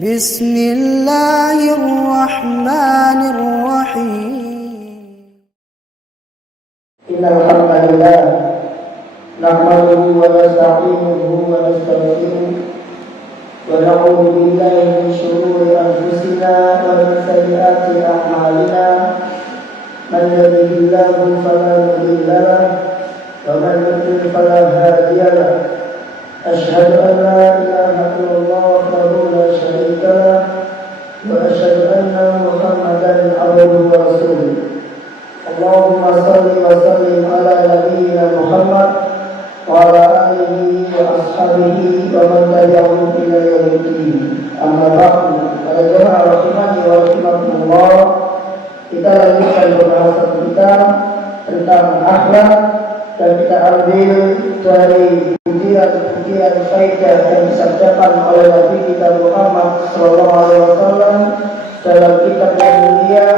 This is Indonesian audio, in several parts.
بسم الله الرحمن الرحيم إن الحمد لله نحمده ونستعينه ونستغفره ونعوذ بالله من شرور أنفسنا ومن سيئات أعمالنا من يهده الله فلا مضل له ومن يضلل فلا هادي له أشهد أن لا إله إلا الله وحده لا شريك له وأشهد أن محمدا عبده ورسوله اللهم صل وسلم على نبينا محمد وعلى آله وأصحابه ومن تبعهم إلى يوم الدين. Amma ba'du. Para jemaah rahimani wa rahimakumullah, kita lanjutkan pembahasan kita tentang akhlak dan kita ambil dari pujian faidah yang disampaikan oleh Nabi kita Muhammad sallallahu alaihi wasallam dalam kitab yang mulia,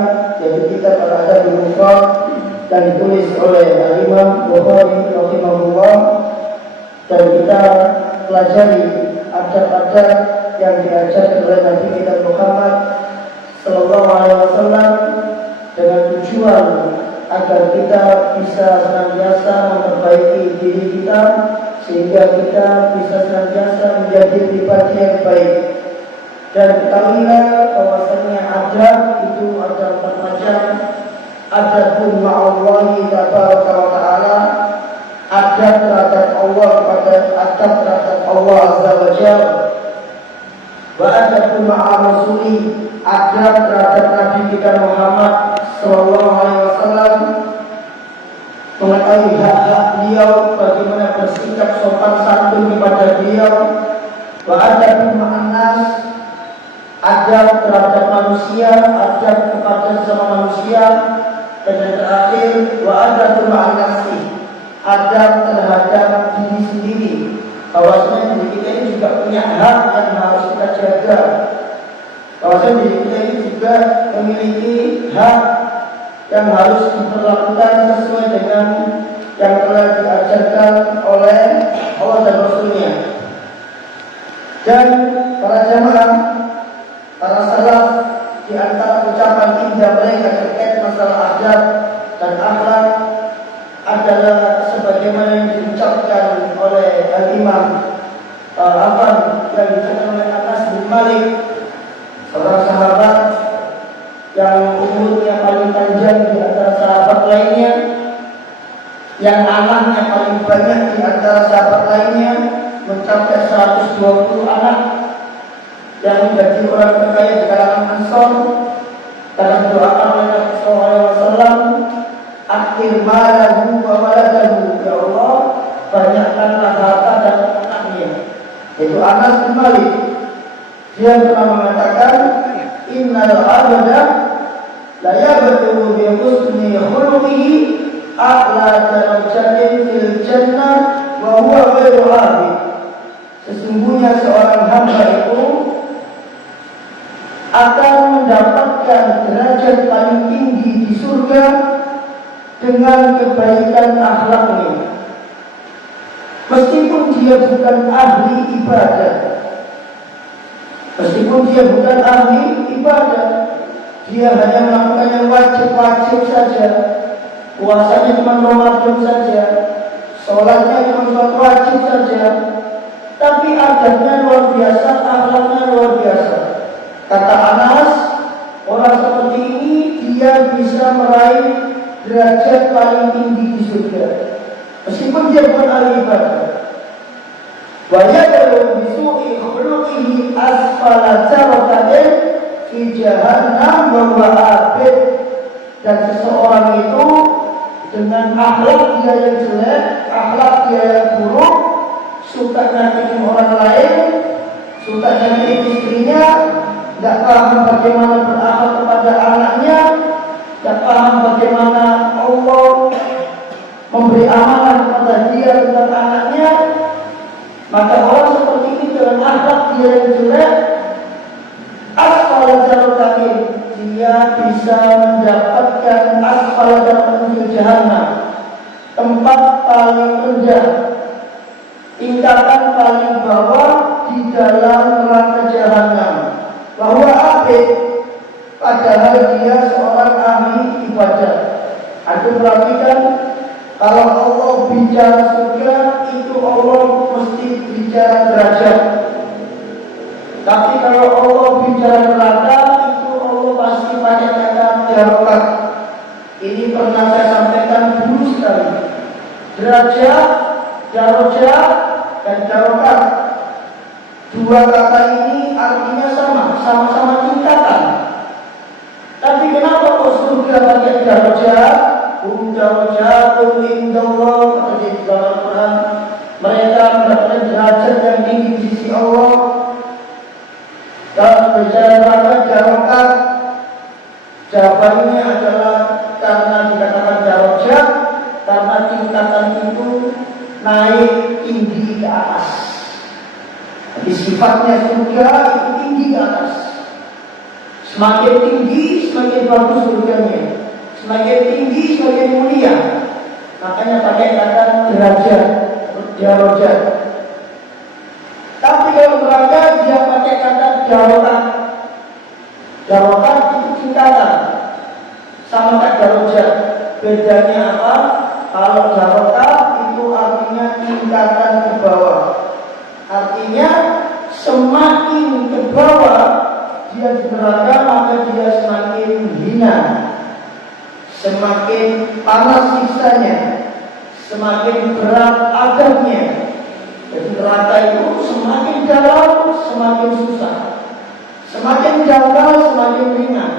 yaitu kitab Al-Adabul Mufrad dan ditulis oleh Imam Bukhari rahimahullah, dan kita pelajari adab-adab yang diajarkan oleh Nabi kita Muhammad sallallahu alaihi wasallam dengan tujuan agar kita bisa senantiasa memperbaiki diri kita sehingga kita bisa senantiasa menjadi pribadi yang baik. Dan ketahuilah bahwasanya adab itu ada 4 macam. Adabun ma'allahi tabaraka wa ta'ala, adab terhadap Allah kepada adab terhadap Allah azza wa jalla. Wa adabun ma'a rasuli, adab terhadap Nabi kita Muhammad sallallahu alaihi wasallam, mengetahui hak-hak beliau, bagaimana bersikap sopan santun kepada beliau. Wa adabun ma'an nas, adab terhadap manusia, adab kepada sesama manusia. Dan yang terakhir, wa adabun ma'an nafsi, adab terhadap diri sendiri, bahwasanya diri kita ini juga punya hak yang harus kita jaga, bahwasanya diri kita ini juga memiliki hak yang harus diperlakukan sesuai dengan yang telah diajarkan oleh Allah dan Rasulnya. Dan para jamaah, para salaf, di antara ucapan indah mereka terkait masalah adab dan akhlak adalah sebagaimana yang diucapkan oleh Al-Imam yang diucapkan oleh Anas bin Malik, seorang sahabat yang umurnya paling panjang di antara sahabat lainnya, yang anaknya paling banyak di antara sahabat lainnya, mencapai 120 anak, yang menjadi orang terkaya di kalangan Ansor. Dalam doakan oleh Nabi SAW, akhir malahu wa waladahu, ya Allah, banyakkanlah harta dan anaknya. Itu Anas bin Malik. Dia pernah mengatakan, innal abada la yabdu bi husni khuluqihi a'la darajatin fil jannah wa huwa ghairu abid. Sesungguhnya seorang hamba itu akan mendapatkan derajat paling tinggi di surga dengan kebaikan akhlaknya, meskipun dia bukan ahli ibadah. Meskipun dia bukan ahli ibadah, dia hanya melakukan yang wajib-wajib saja, puasanya cuma Ramadan saja, sholatnya cuma sholat wajib saja, tapi adabnya luar biasa, akhlaknya luar biasa. Kata Anas, orang seperti ini dia bisa meraih derajat paling tinggi di surga, meskipun dia bukan ahli ibadah. Wayadalu bisu'i khuluqihi asfala jaratatin fi jahannam wa huwa abid. Dan seseorang itu dengan akhlak dia yang jelek, akhlak dia yang buruk, suka nyakitin orang lain, suka nyakitin istrinya, tidak paham bagaimana berakhlak kepada anaknya, tidak paham bagaimana Allah memberi amanah kepada dia tentang anaknya, maka orang seperti ini dengan akhlak dia yang jelek, asfal jaratatin, dia bisa mendapatkan asfal jaratatin fil jahannam, tempat paling rendah tingkatan paling bawah di dalam neraka jahanam. Bahwa abid, padahal dia seorang ahli ibadah. Aku perhatikan, kalau Allah bicara surga, itu Allah mesti bicara derajat. Tapi kalau Allah bicara neraka, itu Allah pasti pakai kata darokat. Ini pernah saya sampaikan dulu sekali. Derajat, darajat, dan darokat. Dua kata ini artinya sama-sama tingkatan. Tapi kenapa kok surga pakai darajat? Darajatun indallah, kata di dalam Al-Quran. Mereka mendapatkan derajat yang tinggi di sisi Allah. Dan berbicara neraka darokat, jawabannya adalah karena dikatakan darajat, karena tingkatan itu naik tinggi ke atas. Jadi sifatnya surga itu tinggi ke atas. Semakin tinggi, semakin bagus surganya. Semakin tinggi, semakin mulia. Makanya pakai kata derajat, darajat. Tapi kalau neraka dia pakai kata darokat. Darokat itu tingkatan, sama kayak darajat. Bedanya apa? Kalau darokat itu artinya tingkatan ke bawah. Artinya semakin ke bawah dia di neraka, maka dia semakin hina, semakin panas siksanya, semakin berat adabnya. Jadi neraka itu semakin dalam, semakin susah, semakin janggal, semakin ringan.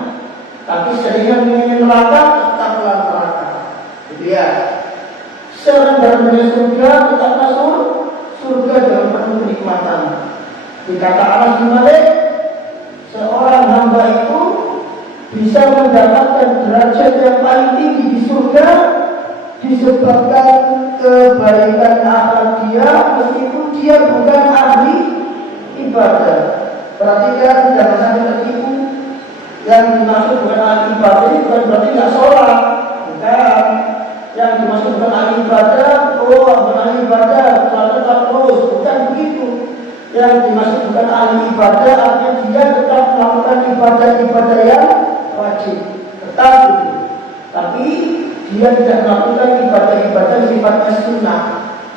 Tapi seringan ingin neraka, tetaplah neraka. Gitu ya. Serendah-rendahnya surga, tetap masuk surga dalam penuh kenikmatan. Dikata Anas bin Malik, seorang hamba itu bisa mendapatkan derajat yang paling tinggi di surga disebabkan kebaikan akhlak dia, meskipun dia bukan ahli ibadah. Perhatikan, jangan sampai tertipu. Yang dimaksud bukan ahli ibadah ini bukan berarti nggak sholat, bukan. Yang dimaksud bukan ahli ibadah, bukan ahli ibadah, sholat tetap terus, bukan begitu. Yang dimaksud bukan ahli ibadah artinya dia tetap melakukan ibadah-ibadah yang wajib, tetap itu. Tapi dia tidak melakukan ibadah-ibadah sifatnya sunnah,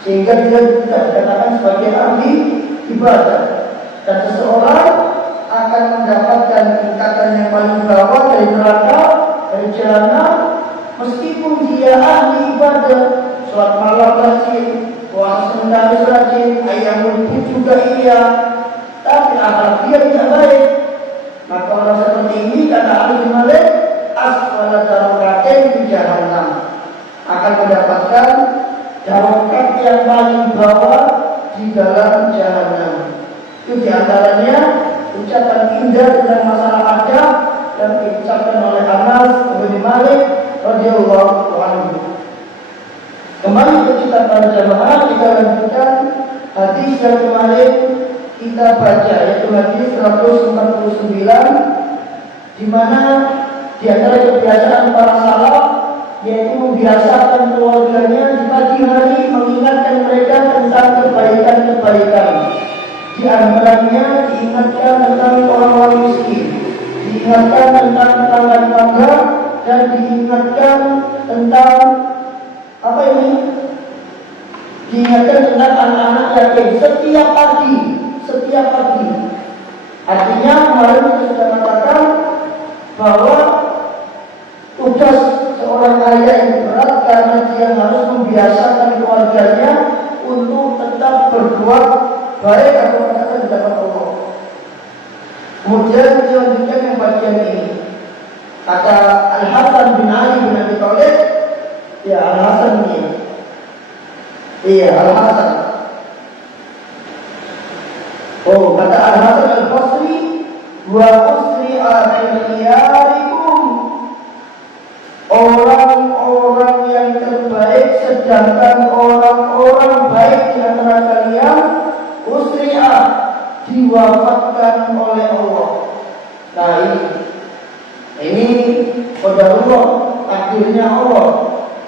sehingga dia tidak dikatakan sebagai ahli ibadah. Dan seseorang akan mendapatkan tingkatan yang paling bawah dari neraka, dari jahanam, meskipun dia ahli ibadah, sholat malam rajin, puasa Senin rajin, ayam pun juga iya, tapi akhlak dia tidak baik. Maka orang seperti ini, kata Anas bin Malik, asfala darokatin di jahanam, akan mendapatkan darokat yang paling bawah di dalam jahanam. Itu diantaranya ucapan indah tentang masalah adab yang diucapkan oleh Anas bin Malik radhiyallahu anhu. Kembali ke kita para jamaah, kita lanjutkan hadis yang kemarin kita baca, yaitu hadis 149, di mana di antara kebiasaan para salaf yaitu membiasakan keluarganya di pagi hari mengingatkan mereka tentang kebaikan-kebaikan. Di antaranya diingatkan tentang orang-orang miskin, diingatkan tentang tetangga-tetangga, dan diingatkan tentang apa ini? Diingatkan tentang anak-anak yatim setiap pagi. Artinya kemarin kita sudah katakan bahwa tugas seorang ayah yang berat karena dia harus membiasakan keluarganya untuk tetap berbuat baik atau katakan di hadapan Allah. Kemudian dilanjutkan yang bagian ini. Kata Al-Hasan bin Ali bin Abi Thalib, ya Al-Hasan ini. Iya, Al-Hasan. Kata Al-Hasan Al-Basri, wa usri akhiriyarikum, orang-orang yang terbaik sedangkan orang-orang baik di antara kalian usri'ah, diwafatkan oleh Allah. Nah ini qadarullah, takdirnya Allah.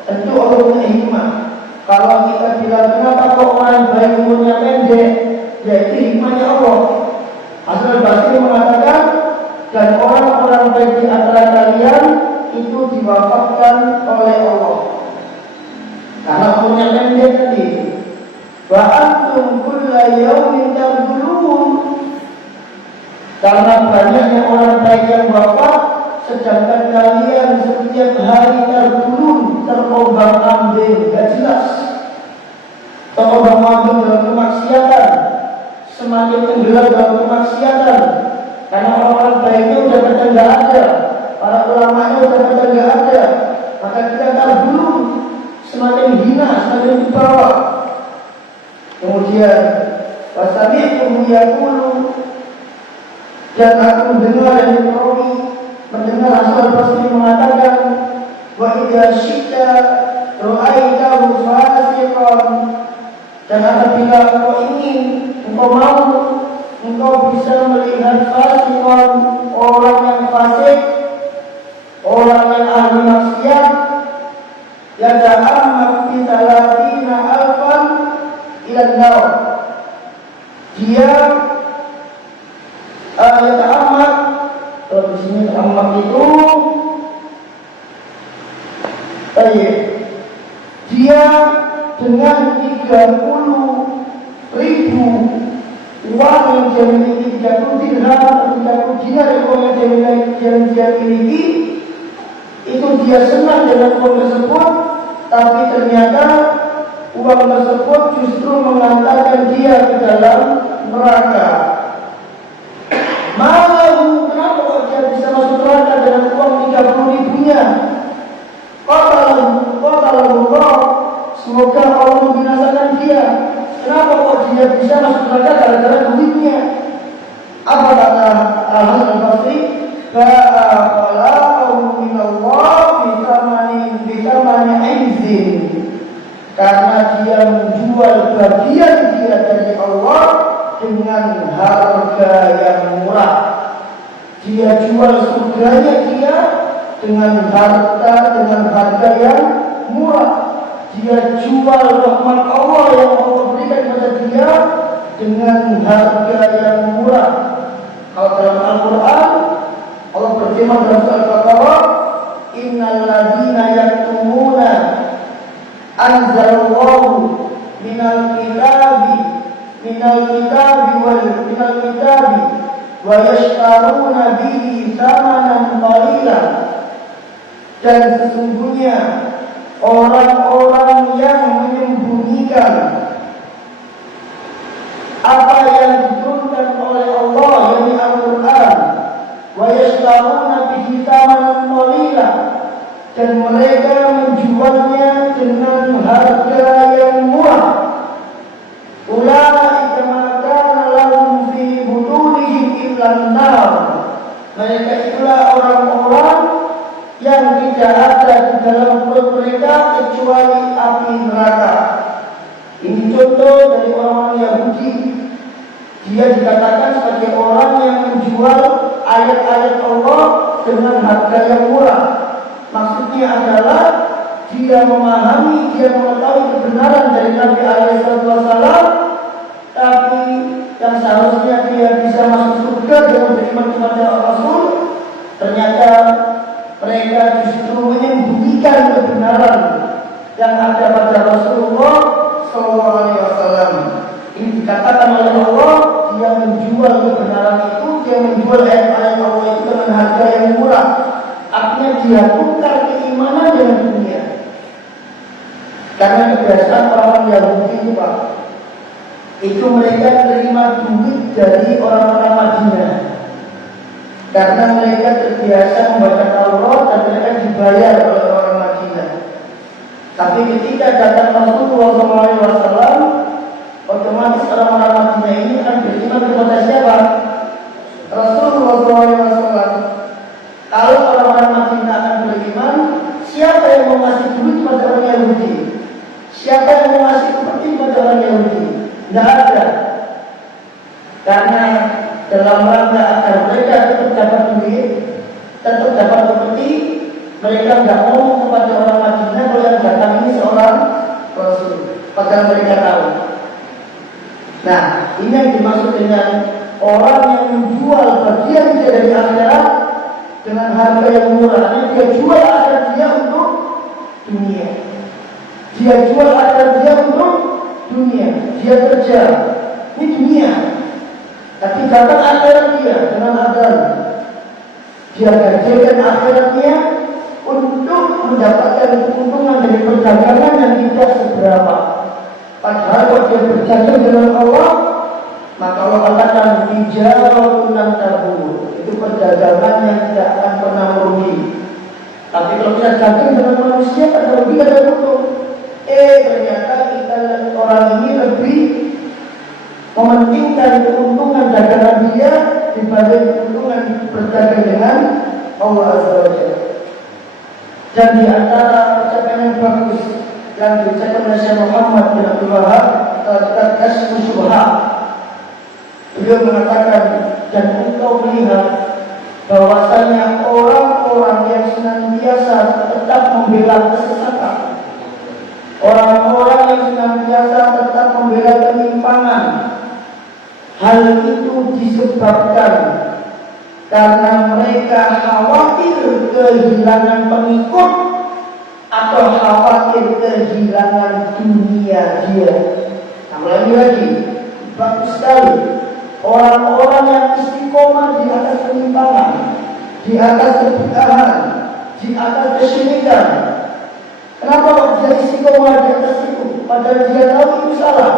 Tentu Allah punya hikmah. Kalau kita bilang kenapa kok orang baik umurnya pendek, karena umurnya pendek tadi. Wa antum kulla yaumin tabulun, karena banyaknya orang baik yang wafat, sedangkan kalian setiap hari terbulun, terombang-ambing, gak jelas, terombang-ambing dalam kemaksiatan, semakin tenggelam dalam kemaksiatan. Karena orang-orang baiknya udah pada nggak ada, para ulamanya udah pada nggak ada, maka kita terbulun, semakin hina, semakin di bawah. Kemudian wasami'tum yaqulu, dan aku mendengar dari perawi, mendengar Hasan Basri mengatakan, wa idza syi'ta ra'aitahu fasiqan, dan apabila engkau ingin, engkau mau, engkau bisa melihat fasiqan, orang yang fasik, orang yang ahli maksiat, yata'ammak bi 30 alfan ila an-nar, dia ta'ammak, kalau di sini ta'ammak itu dia dengan 30.000 uang yang dia miliki, 30 dirham atau 30 dinar yang dia miliki, itu dia senang dengan uang tersebut, tapi ternyata uang tersebut justru mengantarkan dia ke dalam neraka. Malu, kenapa kok dia bisa masuk neraka dengan uang 30.000-nya? Qatalullah, semoga Allah membinasakan dia. Kenapa kok dia bisa masuk neraka gara-gara duitnya? Apa kata Hasan Basri? Fa'aqalahu minallah bitamani aizin, karena dia menjual bagian dia dari Allah dengan harga yang murah. Dia jual surganya dia dengan harga yang murah. Dia jual rahmat Allah yang Allah berikan kepada dia dengan harga yang murah. Kalau dalam Al-Quran, Allah berfirman dalam surat Al-Baqarah, innal ladzina yaktumuna anzalallahu minal kitabi wa yashtaruna bihi thamanan qalilan, dan sesungguhnya orang-orang yang menyembunyikan apa yang diturunkan oleh Allah, yakni Al-Quran, wa yashtaruna bihi thamanan qalilan, dan mereka menjualnya dengan harga yang murah. Ulaika ma kana lahum fi butunihim illa an-nar, mereka itulah orang-orang yang tidak ada di dalam perut mereka kecuali api neraka. Ini contoh dari orang-orang Yahudi. Dia dikatakan sebagai orang yang menjual ayat-ayat Allah dengan harga yang murah. Maksudnya adalah dia memahami, dia mengetahui kebenaran dari Nabi SAW, tapi yang seharusnya dia bisa masuk surga dengan beriman kepada Rasul, ternyata mereka justru menyembunyikan kebenaran yang ada pada Rasulullah SAW. Ini dikatakan oleh Allah, dia menjual kebenaran itu, dia menjual ayat-ayat Allah itu dengan harga yang murah. Artinya dia tukar keimanan dengan dunia. Karena kebiasaan orang Yahudi itu, Pak, itu mereka terima duit dari orang-orang Madinah. Karena mereka terbiasa membaca Taurat dan mereka dibayar oleh orang Madinah. Tapi ketika datang Rasulullah SAW, otomatis orang-orang Madinah ini akan beriman kepada siapa? Rasulullah SAW. Kalau orang-orang Madinah akan beriman, siapa yang mau ngasih duit kepada orang Yahudi? Siapa yang mau ngasih seperti kepada orang Yahudi? Tidak ada. Karena dalam rangka agar mereka tetap dapat duit, tetap dapat seperti, mereka tidak mau kepada orang Madinah kalau yang datang ini seorang Rasul. Padahal mereka tahu. Nah, ini yang dimaksud dengan orang yang menjual bagian dia dari akhirat dengan harga yang murah. Dia jual akhirat dia untuk dunia. Dia Dia jual akhirat dia untuk dunia. Dia kerja, ini dunia. Tapi datang akhirat dia dengan adil. Dia gajikan akhiratnya untuk mendapatkan keuntungan dari perdagangan yang tidak seberapa. Padahal kalau dia berdagang dengan Allah, maka Allah katakan bijarun lan tabur. Itu perdagangan yang tidak akan pernah merugi. Tapi kalau kita dagang dengan manusia, ada rugi ada untung. Ternyata kita orang ini lebih mementingkan keuntungan dagangan dia dibanding keuntungan berdagang dengan Allah Azza wa Jalla. Dan di antara ucapan yang bagus yang diucapkan oleh Syekh Muhammad bin Abdul Wahab terkait Kashfus Syubhat, beliau mengatakan, dan engkau melihat bahwasanya orang-orang yang senantiasa tetap membela kesesatan, orang-orang yang senantiasa tetap membela penyimpangan, hal itu disebabkan karena mereka khawatir kehilangan pengikut atau khawatir kehilangan dunia dia. Nah, lagi bagus sekali. Orang-orang yang istiqomah di atas penyimpangan, di atas kebidahan, di atas kesyirikan. Kenapa dia istiqomah di atas itu? Padahal dia tahu itu salah.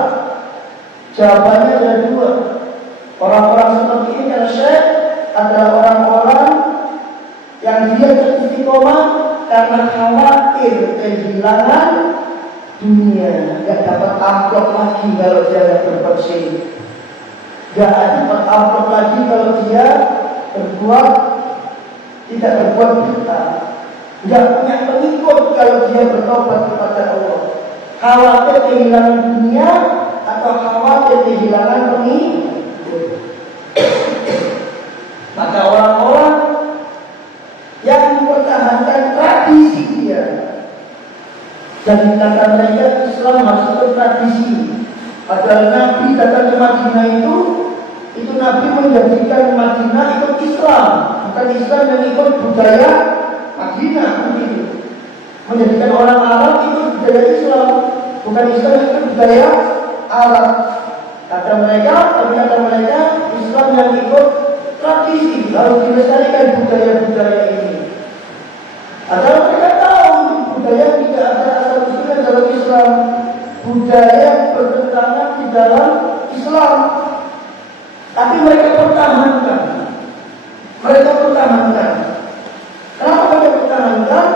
Jawabannya ada dua. Orang-orang seperti ini kata Syekh adalah orang-orang yang dia istiqomah karena khawatir kehilangan dunia. Gak dapat amplop lagi kalau dia berbuat syirik. Gak dapat amplop lagi kalau dia tidak berbuat dosa. Gak punya pengikut kalau dia bertobat kepada Allah. Khawatir kehilangan dunia atau khawatir kehilangan pengikut. Maka orang-orang yang mempertahankan tradisi dia, dan kata mereka Islam harus bertradisi. Padahal Nabi datang ke Madinah itu Nabi menjadikan Madinah ikut Islam, bukan Islam yang ikut budaya Madinah. Begitu. Menjadikan orang Arab ikut budaya Islam, bukan Islam yang ikut budaya Arab. Kata mereka Islam yang ikut tradisi, harus dilestarikan budaya-budaya ini. Padahal mereka tahu budaya tidak ada asal-usulnya dalam Islam. Budaya bertentangan di dalam Islam, tapi mereka pertahankan. Kenapa mereka pertahankan?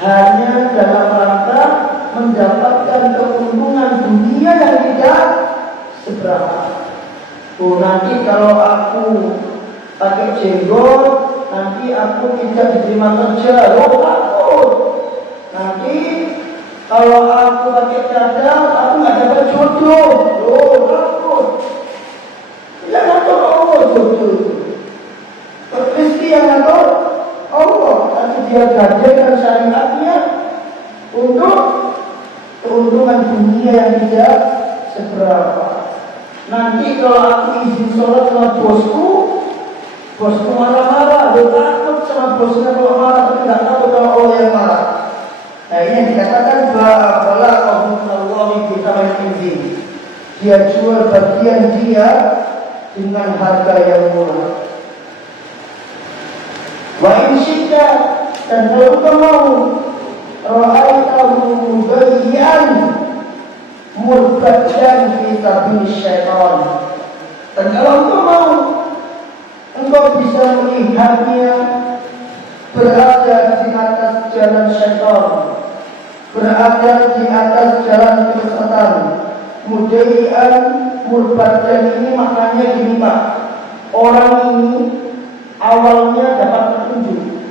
Hanya dalam rangka mendapatkan keuntungan dunia yang tidak seberapa. Nanti kalau aku pakai jenggot, nanti aku tidak diterima kerja. Takut. Nanti kalau aku pakai cadar, aku nggak dapat jodoh. Takut. Tidak ngatur Allah jodoh. Rezeki yang ngatur Allah. Tapi dia gajikan syariatnya untuk keuntungan dunia yang tidak seberapa. Nanti kalau aku izin sholat sama bosku marah-marah. Dia takut sama bosnya kalau marah, tapi tidak takut kalau Allah yang marah. Nah, ini yang dikatakan bahwa Allah kita ini. Dia jual bagian dia dengan harga yang murah. Wa in syi'ta, dan kalau kau mau, ra'aitahu mubayyan murtaddan fi sabil syaitan. Dan kalau engkau mau, engkau bisa melihatnya berada di atas jalan syaitan, berada di atas jalan kesesatan. Mudayyan murtaddan ini maknanya gini Pak. Orang ini awalnya dapat petunjuk,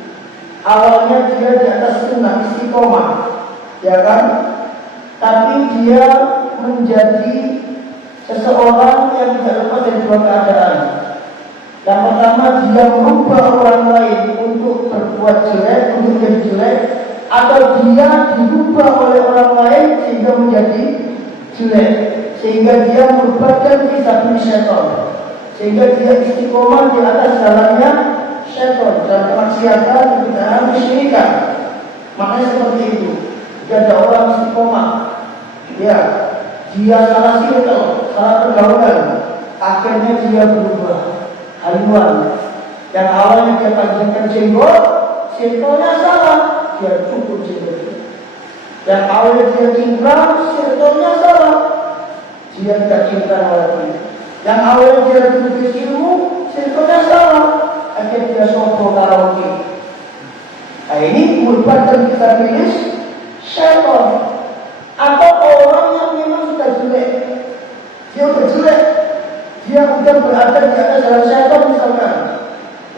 awalnya dia di atas sunnah istiqomah, ya kan? Tapi dia menjadi seseorang yang tidak lepas dari dua keadaan. Yang pertama, dia merubah orang lain untuk berbuat jelek, untuk menjadi jelek, atau dia dirubah oleh orang lain sehingga menjadi jelek, sehingga dia merupakan fisabun syaitan, sehingga dia istiqomah di atas jalannya syaitan, dan kemaksiatan, kebidahan, kesyirikan. Makanya seperti itu. Jika ada orang istiqomah Ya, dia salah circle, salah pergaulan, akhirnya dia berubah haluan. Yang awalnya dia panjangkan jenggot, circle-nya salah, dia cukur jenggot. Yang awalnya dia cingkrang, circle-nya salah, dia tidak cingkrang lagi. Yang awalnya dia menulis ilmu, circle-nya salah, akhirnya dia sombong karaoke. Nah ini merupakan kita pilih syaitan. Atau orang yang memang sudah jelek, dia sudah jelek, dia sudah berada di atas jalan syaitan misalkan,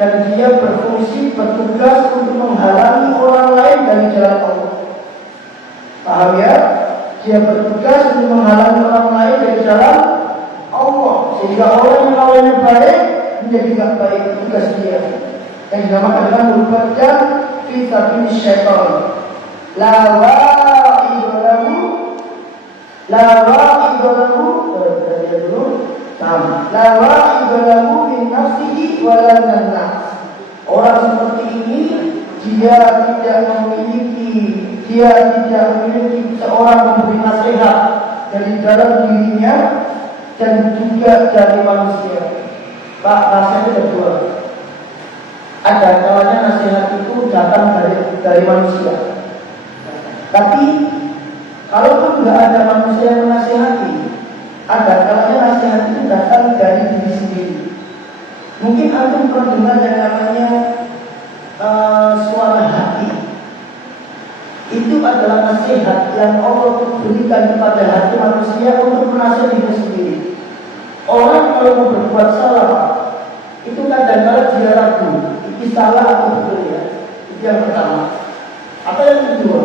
dan dia berfungsi, bertugas untuk menghalangi orang lain dari jalan Allah. Paham ya? Dia bertugas untuk menghalangi orang lain dari jalan Allah, sehingga orang yang awalnya baik menjadi tidak baik. Tugas dia yang dinamakan dengan merupakan fitnah syaitan. Lawa min nafsihi wala min nas. Orang seperti ini dia tidak memiliki seorang memberi nasihat dari dalam dirinya dan juga dari manusia. Pak, nasihat itu dua. Ada kalanya nasihat itu datang dari manusia. Tapi kalaupun tidak ada manusia yang menasihati, ada kalanya nasihat itu datang dari diri sendiri. Mungkin antum pernah dengar yang namanya suara hati. Itu adalah nasihat yang Allah berikan kepada hati manusia untuk menasihati diri sendiri. Orang kalau mau berbuat salah, itu kadang-kadang dia ragu, ini salah atau betul ya. Itu yang pertama. Apa yang kedua?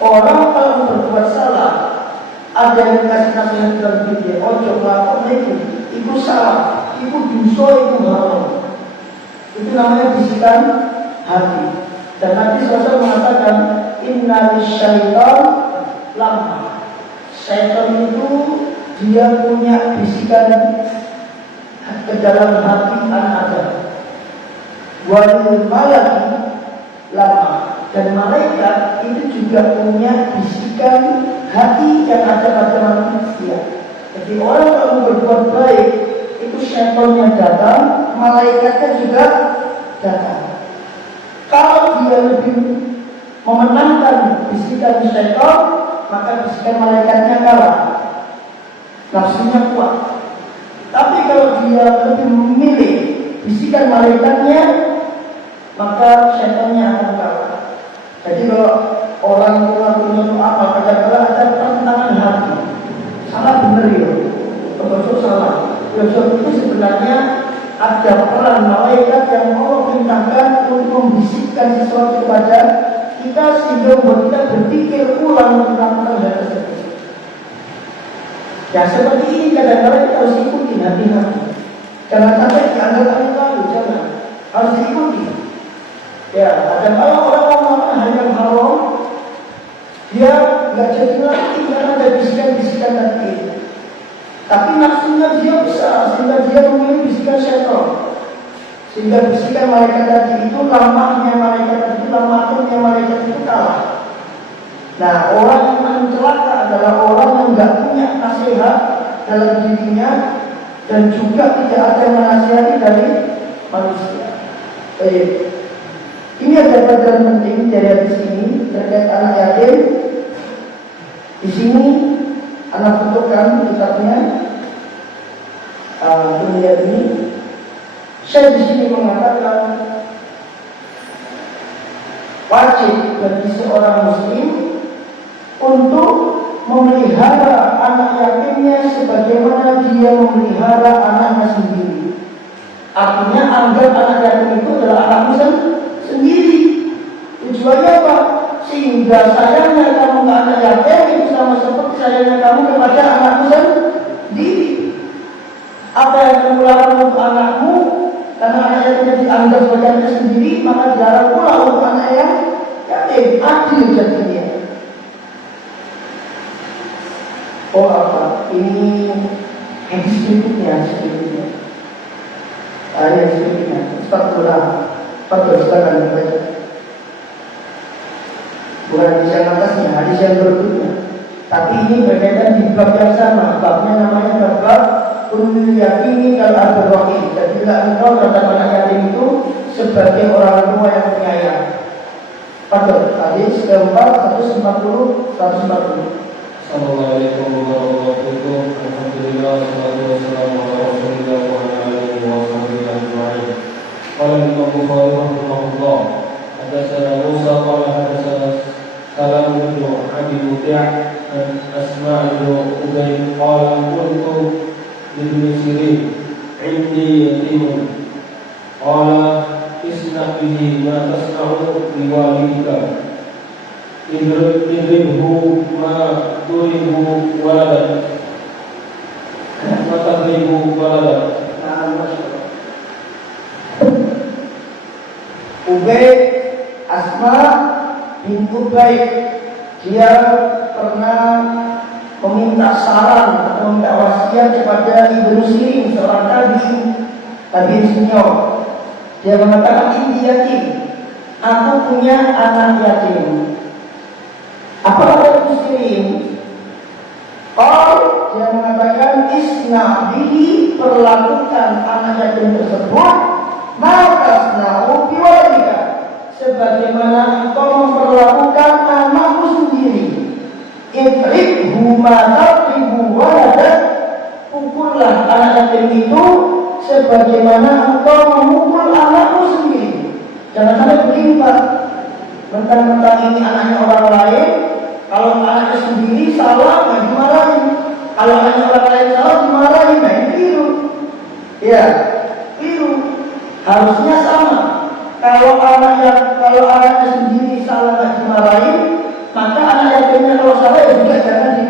Orang kalau mau berbuat salah, ada yang kasih nasihat dalam diri, ojo melakukan itu salah, itu dosa, itu haram. Itu namanya bisikan hati. Dan Nabi SAW mengatakan, inna lisyaitan lamma. Syaitan itu dia punya bisikan ke dalam hati anak Adam. Walil malaki lama. Dan malaikat itu juga punya bisikan hati yang ada pada manusia. Jadi orang kalau berbuat baik, itu syaitannya datang, malaikatnya juga datang. Kalau dia lebih memenangkan bisikan syaitan, maka bisikan malaikatnya kalah, nafsunya kuat. Tapi kalau dia lebih memilih bisikan malaikatnya, maka syaitannya akan kalah. Jadi kalau orang punya apa, kadang-kadang ada pertentangan hati. Salah benar ya, betul salah. Yosef itu sebenarnya ada peran malaikat yang Allah perintahkan untuk membisikkan sesuatu kepada kita sehingga membuat kita berpikir ulang tentang hal tersebut. Ya seperti ini kadang-kadang kita harus ikuti hati-hati. Jangan sampai dianggap lalu, jangan. Harus diikuti. Ya, kadang-kadang orang melakukan hal yang haram, dia nggak jadi lagi karena ada bisikan-bisikan tadi. Tapi nafsunya dia besar sehingga dia memilih bisikan syaitan. Sehingga bisikan malaikat tadi itu lamahnya malaikat itu, lamahnya malaikat itu kalah. Nah, orang yang paling celaka adalah orang yang nggak punya nasihat dalam dirinya dan juga tidak ada yang menasihati dari manusia. Baik. Ini ada pelajaran penting dari sini terkait anak yatim. Di sini anak butuhkan kitabnya dunia ini. Saya di sini mengatakan wajib bagi seorang muslim untuk memelihara anak yatimnya sebagaimana dia memelihara anaknya sendiri. Artinya anggap anak yatim itu adalah anakmu sendiri. Tujuannya apa? Sehingga sayangnya kamu ke anak yatim itu sama seperti sayangnya kamu kepada anakmu sendiri. Apa yang kamu lakukan untuk anakmu, karena anak yatimnya dianggap sebagai anaknya sendiri, maka dilarang pula untuk anak yang yatim. Adil jadinya. Oh apa? Ini hadis berikutnya. Ayat berikutnya. Silakan baca. Bukan hadis yang atasnya, hadis yang berikutnya. Tapi ini berkaitan di bab yang sama. Babnya namanya bab Kullu yakini kal abrohi. Jadilah engkau terhadap anak yatim itu sebagai orang tua yang penyayang. Pada hadis keempat 140. Assalamualaikum warahmatullahi wabarakatuh. Alhamdulillah, wassalatu wassalamu ala Rasulillah wa ala alihi wa sahbihi ajma'in. Qala Imam Bukhari rahimahullah, hadatsana Musa qala hadatsana Salam bin Abi Muti' an Asma' bin Ubay qala qultu li Sirin indi yatim qala isna bihi ma tasna'u bi walidika idribhu ma turibu waladan ma tadribu waladan. Ubay, Asma bin Ubay, dia pernah meminta saran atau meminta wasiat kepada Ibnu Sirin, seorang tabi'in senior. Dia mengatakan, ini yatim, aku punya anak yatim. Apa kata Ibnu Sirin? Dia mengatakan, isna bihi, perlakukan anak yatim tersebut maka senau biwalika, sebagaimana engkau memperlakukan anakmu sendiri. Idribhu ma tadribu waladak, pukullah anak yatim itu sebagaimana engkau memukul anakmu sendiri. Jangan sampai berlimpah, mentang-mentang ini anaknya orang lain. Kalau anaknya sendiri salah, nggak dimarahin. Kalau anaknya orang lain salah, dimarahin. Nah ini keliru. Ya, keliru. Harusnya sama. Kalau anaknya sendiri salah nggak dimarahin, maka anak yatimnya kalau salah ya juga jangan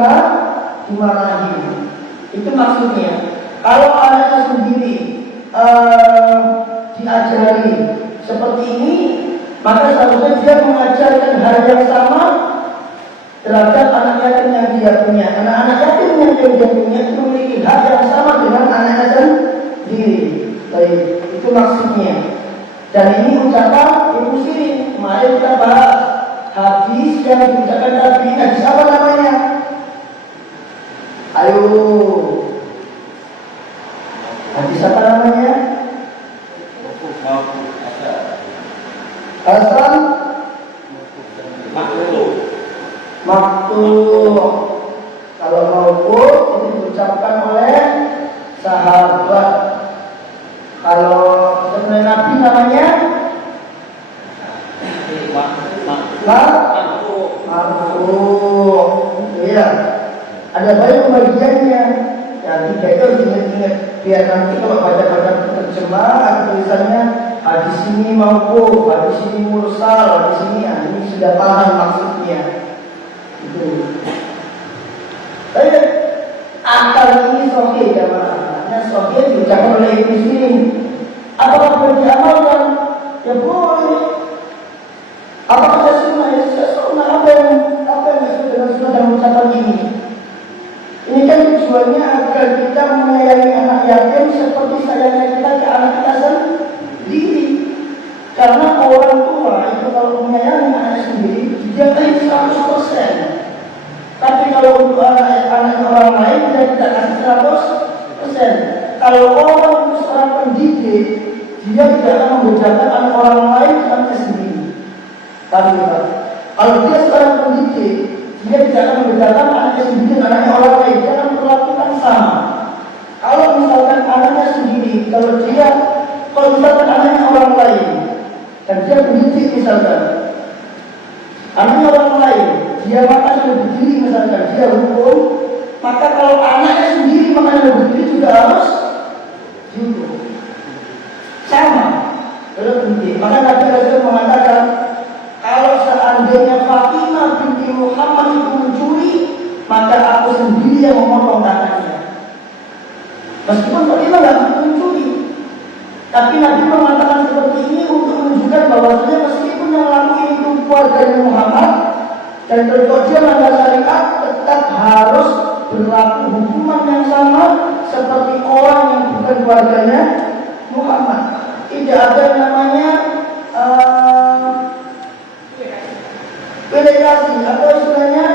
dimarahin. Itu maksudnya. Kalau anaknya sendiri diajari seperti ini, maka seharusnya dia mengajarkan hal yang sama terhadap anak yatim yang dia punya. Karena anak yatim yang dia punya itu memiliki hak yang sama dengan anaknya sendiri. Baik, itu maksudnya. Dan ini ucapan Ibnu Sirin. Mari kita bahas hadis yang diucapkan Nabi. Hadis apa namanya? Ayo. Hadis apa namanya? Hasan Maktul. Kalau mauquf itu diucapkan oleh sahabat. Kalau sebenarnya Nabi namanya marfu'. Iya. Ada banyak pembagiannya. Yang tiga itu harus ingat-ingat biar nanti kalau baca-baca terjemah tulisannya hadis ini mauquf, hadis ini mursal, hadis ini sudah paham maksudnya. Itu. Tapi akal ini sahih jamaah. Sahih diucapkan oleh Ibnu Sirin. Apakah boleh diamalkan? Ya boleh. Apakah sunnah? Ya sunnah. Apa yang sesuai dengan sunnah dan ucapan ini? Ini kan tujuannya agar kita menyayangi anak yatim seperti sayangnya kita ke anak kita sendiri. Karena orang tua itu kalau menyayangi anaknya sendiri, dia kasih 100%. Tapi kalau untuk anak orang lain, dia tidak kasih 100%. Kalau orang itu seorang pendidik, dia tidak akan membedakan anak orang lain dengan anaknya sendiri. Tapi kalau dia seorang pendidik, dia tidak akan membedakan anaknya sendiri dengan anaknya orang lain. Dia akan perlakukan sama. Kalau misalkan anaknya sendiri, kalau misalkan anaknya orang lain, dan dia pendidik misalkan, anaknya orang lain, dia makan yang berdiri misalkan, dia hukum, maka kalau anaknya sendiri makan yang berdiri juga harus dihukum. Sama. Maka Nabi Rasul mengatakan, kalau seandainya Fatimah binti Muhammad itu mencuri, maka aku sendiri yang memotong tangannya. Meskipun Fatimah tidak mencuri, tapi Nabi mengatakan seperti ini untuk menunjukkan bahwasanya meskipun yang lakukan itu keluarga Muhammad, dan kalau dia melanggar syariat, tetap harus berlaku hukuman yang sama seperti orang yang bukan keluarganya Muhammad. Tidak ada namanya delegasi atau istilahnya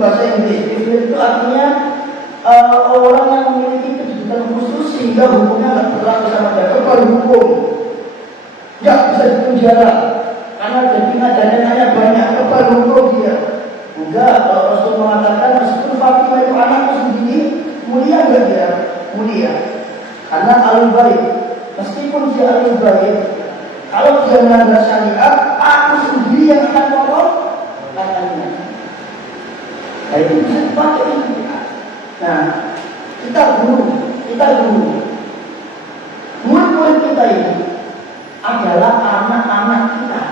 bahasa Inggris. Privilege itu artinya orang yang memiliki kedudukan khusus sehingga hukumnya nggak berlaku sama dia. Kepala hukum nggak bisa dipenjara karena jadi ngajarannya banyak. Kepala hukum dia enggak. Kalau Rasul mengatakan meskipun Fatimah itu anakku sendiri, mulia nggak dia? Mulia karena alul baik. Meskipun dia alul baik, kalau dia melanggar syariat, aku sendiri yang akan potong tangannya. Nah itu bisa dipakai. Nah, kita guru. Murid-murid kita ini adalah anak-anak kita.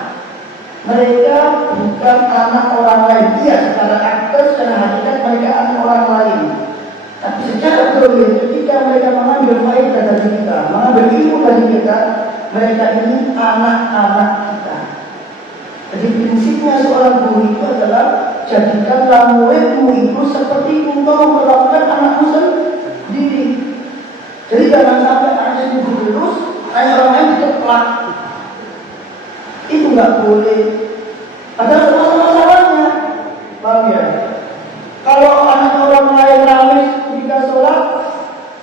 Mereka bukan anak orang lain. Dia secara aktor, secara hakikat mereka anak orang lain. Tapi secara teori, ketika mereka mengambil faedah dari kita, mengambil ilmu dari kita, mereka ini anak-anak kita. Jadi prinsipnya seorang guru itu adalah jadikanlah muridmu itu seperti engkau memperlakukan anakmu sendiri. Jadi jangan sampai ada yang terus, hanya orang lain dikeplak. Itu nggak boleh. Padahal sama-sama salahnya, paham ya? Kalau anak orang lain ramai ketika sholat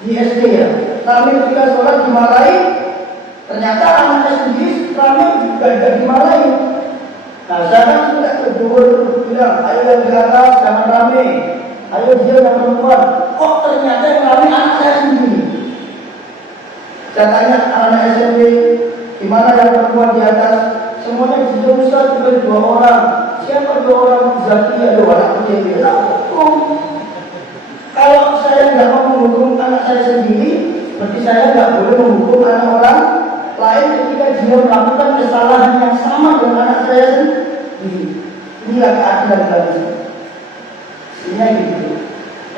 di SD ya, ramai ketika sholat dimarahi, ternyata anaknya sendiri ramai juga tidak dimarahi. Nah, saya kan sudah tegur bilang, ayo yang di atas jangan rame, ayo dia yang perempuan. Kok ternyata yang rame anak saya sendiri. Saya tanya anak SMP, gimana yang perempuan di atas? Semuanya di situ Ustaz cuma 2 orang. Siapa 2 orang? Zakia, 2 anak kecil. Kalau saya nggak mau menghukum anak saya sendiri, berarti saya nggak boleh menghukum anak orang lain ketika dia melakukan kesalahan yang sama dengan anak saya sendiri. Inilah keadilan tadi. Ini gitu.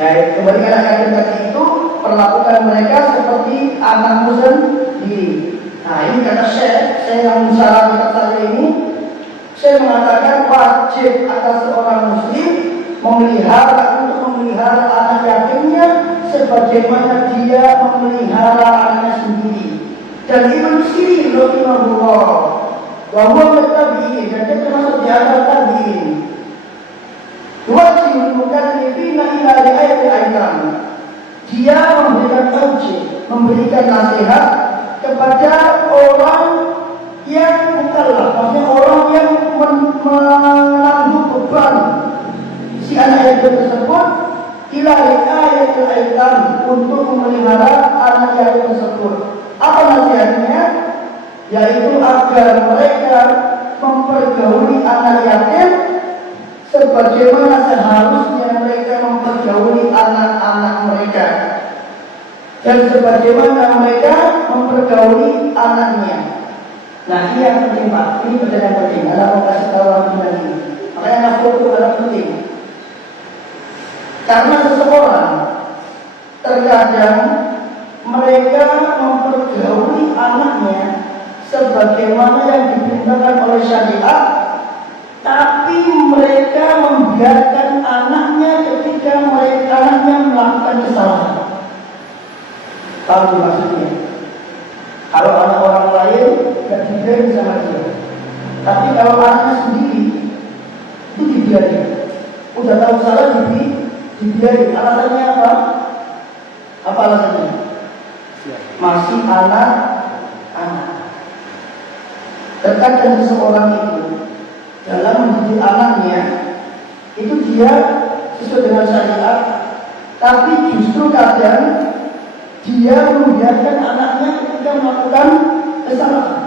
Ya, kembali ke anak tadi itu, perlakukan mereka seperti anakmu sendiri. Nah, ini kata saya yang musyawarah kita saja ini, saya mengatakan wajib atas seorang muslim untuk memelihara anak yatimnya sebagaimana dia memelihara anaknya sendiri. Dan Ibnu Sirin rahimahullah bahwa tabi'in dan dia termasuk di antara tabi'in wajib mukallifina ila ri'ayati aitam. Dia memberikan taujih, memberikan nasihat kepada orang yang mukallaf, maksudnya orang yang menanggung beban si anak yatim tersebut ila ri'ayati aitam, untuk memelihara anak yatim tersebut. Apa nasihatnya? Yaitu agar mereka mempergauli anak yatim sebagaimana seharusnya mereka mempergauli anak-anak mereka, dan sebagaimana mereka mempergauli anaknya. Nah, ini yang penting Pak, ini pertanyaan penting. Anak mau kasih tahu orang ini. Makanya nafsu itu adalah penting. Karena seseorang terkadang mereka mempergauli anaknya sebagaimana yang diperintahkan oleh syariat, tapi mereka membiarkan anaknya ketika anaknya melakukan kesalahan. Tahu maksudnya? Kalau anak orang lain tidak dibiarin sama dia, tapi kalau anaknya sendiri itu dibiarin. Udah tahu salah dibiarin. Alasannya apa? Apa alasannya? Masih anak. Terkadang seseorang itu dalam mendidik anaknya itu dia sesuai dengan syariat, tapi justru kadang dia membiarkan anaknya ketika melakukan kesalahan,